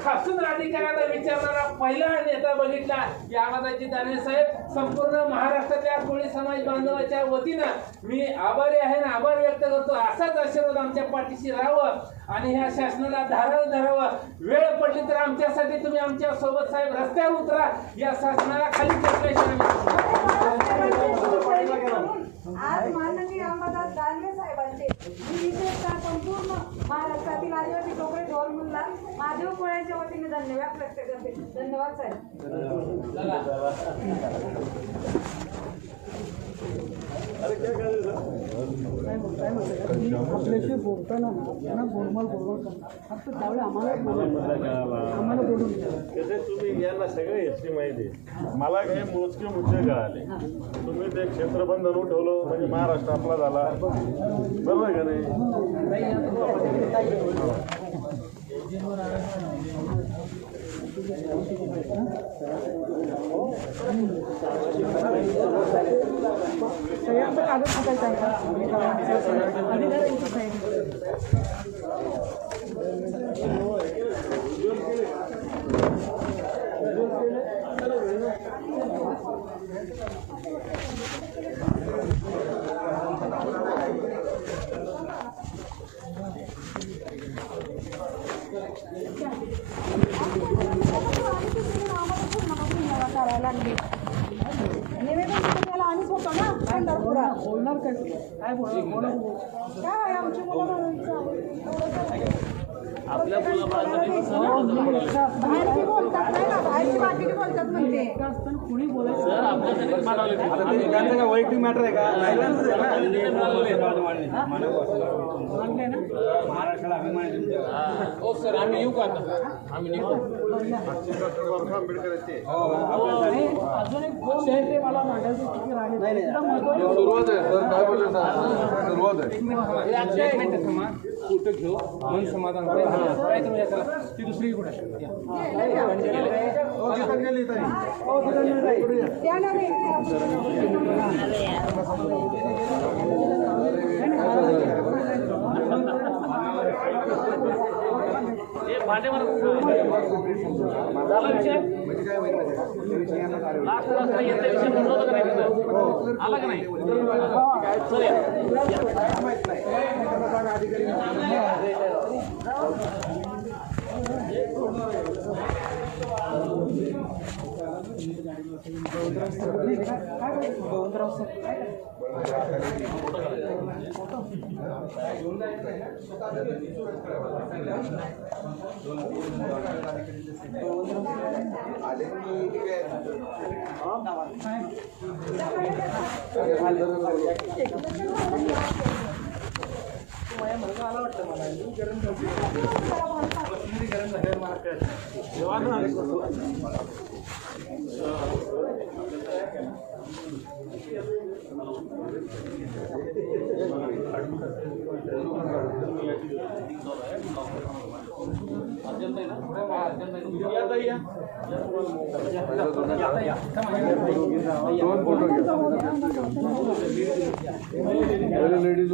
खासून अधिकाऱ्याला विचारणारा पहिला नेता बघितला यामादाची दानवे साहेब. संपूर्ण महाराष्ट्रातल्या कोळी समाज बांधवाच्या वतीनं मी आभारी आहे आणि आभार व्यक्त करतो. असाच आशीर्वाद आमच्या पाठीशी राहावं आणि ह्या शासनाला धारावर धरावं. वेळ पडली तर आमच्यासाठी तुम्ही आमच्या सोबत साहेब रस्त्यावर उतरा. या शासनाला खाली आज माननीय अंबादास दानवे साहेबांचे विशेषतः संपूर्ण महाराष्ट्रातील आदिवासी डोकरे ढोल मुल्ला महादेव कोळ्यांच्या वतीने धन्यवाद व्यक्त करते. धन्यवाद साहेब. आपल्याशी बोलताना त्यांना गोलमाल बरोबर करणार फक्त त्यावेळी आम्हाला बोलून कसे तुम्ही यांना सगळे हिस्ट्री माहिती आहे. मला काही मोजके मुद्दे कळाले. तुम्ही ते क्षेत्र बंद आणून ठेवलं म्हणजे महाराष्ट्र आपला झाला, बरोबर का नाही? बोलणार काय बोलणार काय आमची आपल्या बाहेरची बोलतात नाही ना, बाहेरची बाकीची बोलतात म्हणते. कुणी बोलायचं सर आपल्यासाठी वैयक्तिक मॅटर आहे का? महाराष्ट्राला अभिमान. हो सर आम्ही येऊ का आता? आम्ही निघतो. अजून एक गोष्ट आहे ते मला मांडायचं किती राहिले सुरुवात आहे सर, काय बोलले सुरुवात आहे. फोटो घेऊ मन समाधान काय तुम्ही ती दुसरी कुठे भांडे मला झाला विषय लास्ट वाजता येत्या विषय म्हणलं होतं का नाही? आला का नाही? चल या. दोन फोटो घ्या. लेडीज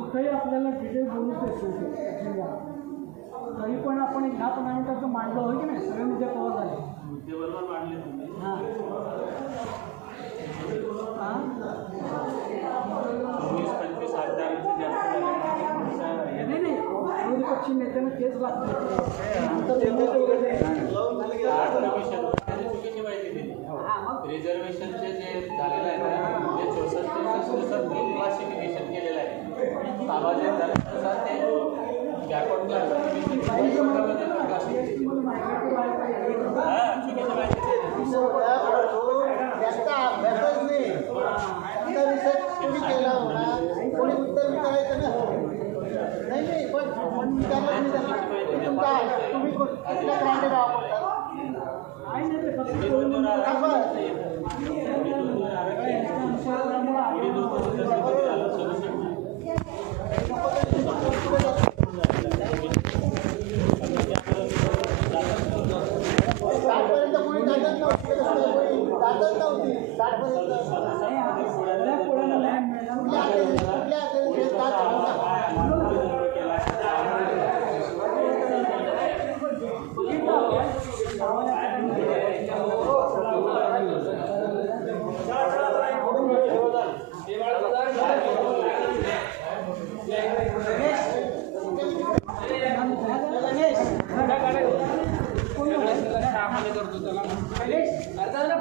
कुठेही आपल्याला डिटेल बोलू शकतो तरी पण आपण एक 10-15 मिनिटाचं मांडलं होय की नाही, सगळे मुद्दे कव्हर झाले. हां नाही विरोधी पक्षी नेत्यांना तेच लागतं. रिझर्वेशनचे जे झालेलं आहे ना ते 64 क्लासिफिकेशन केलेलं आहे. सामाजिक धर्मानुसार ते बॅकवर्ड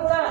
पुढा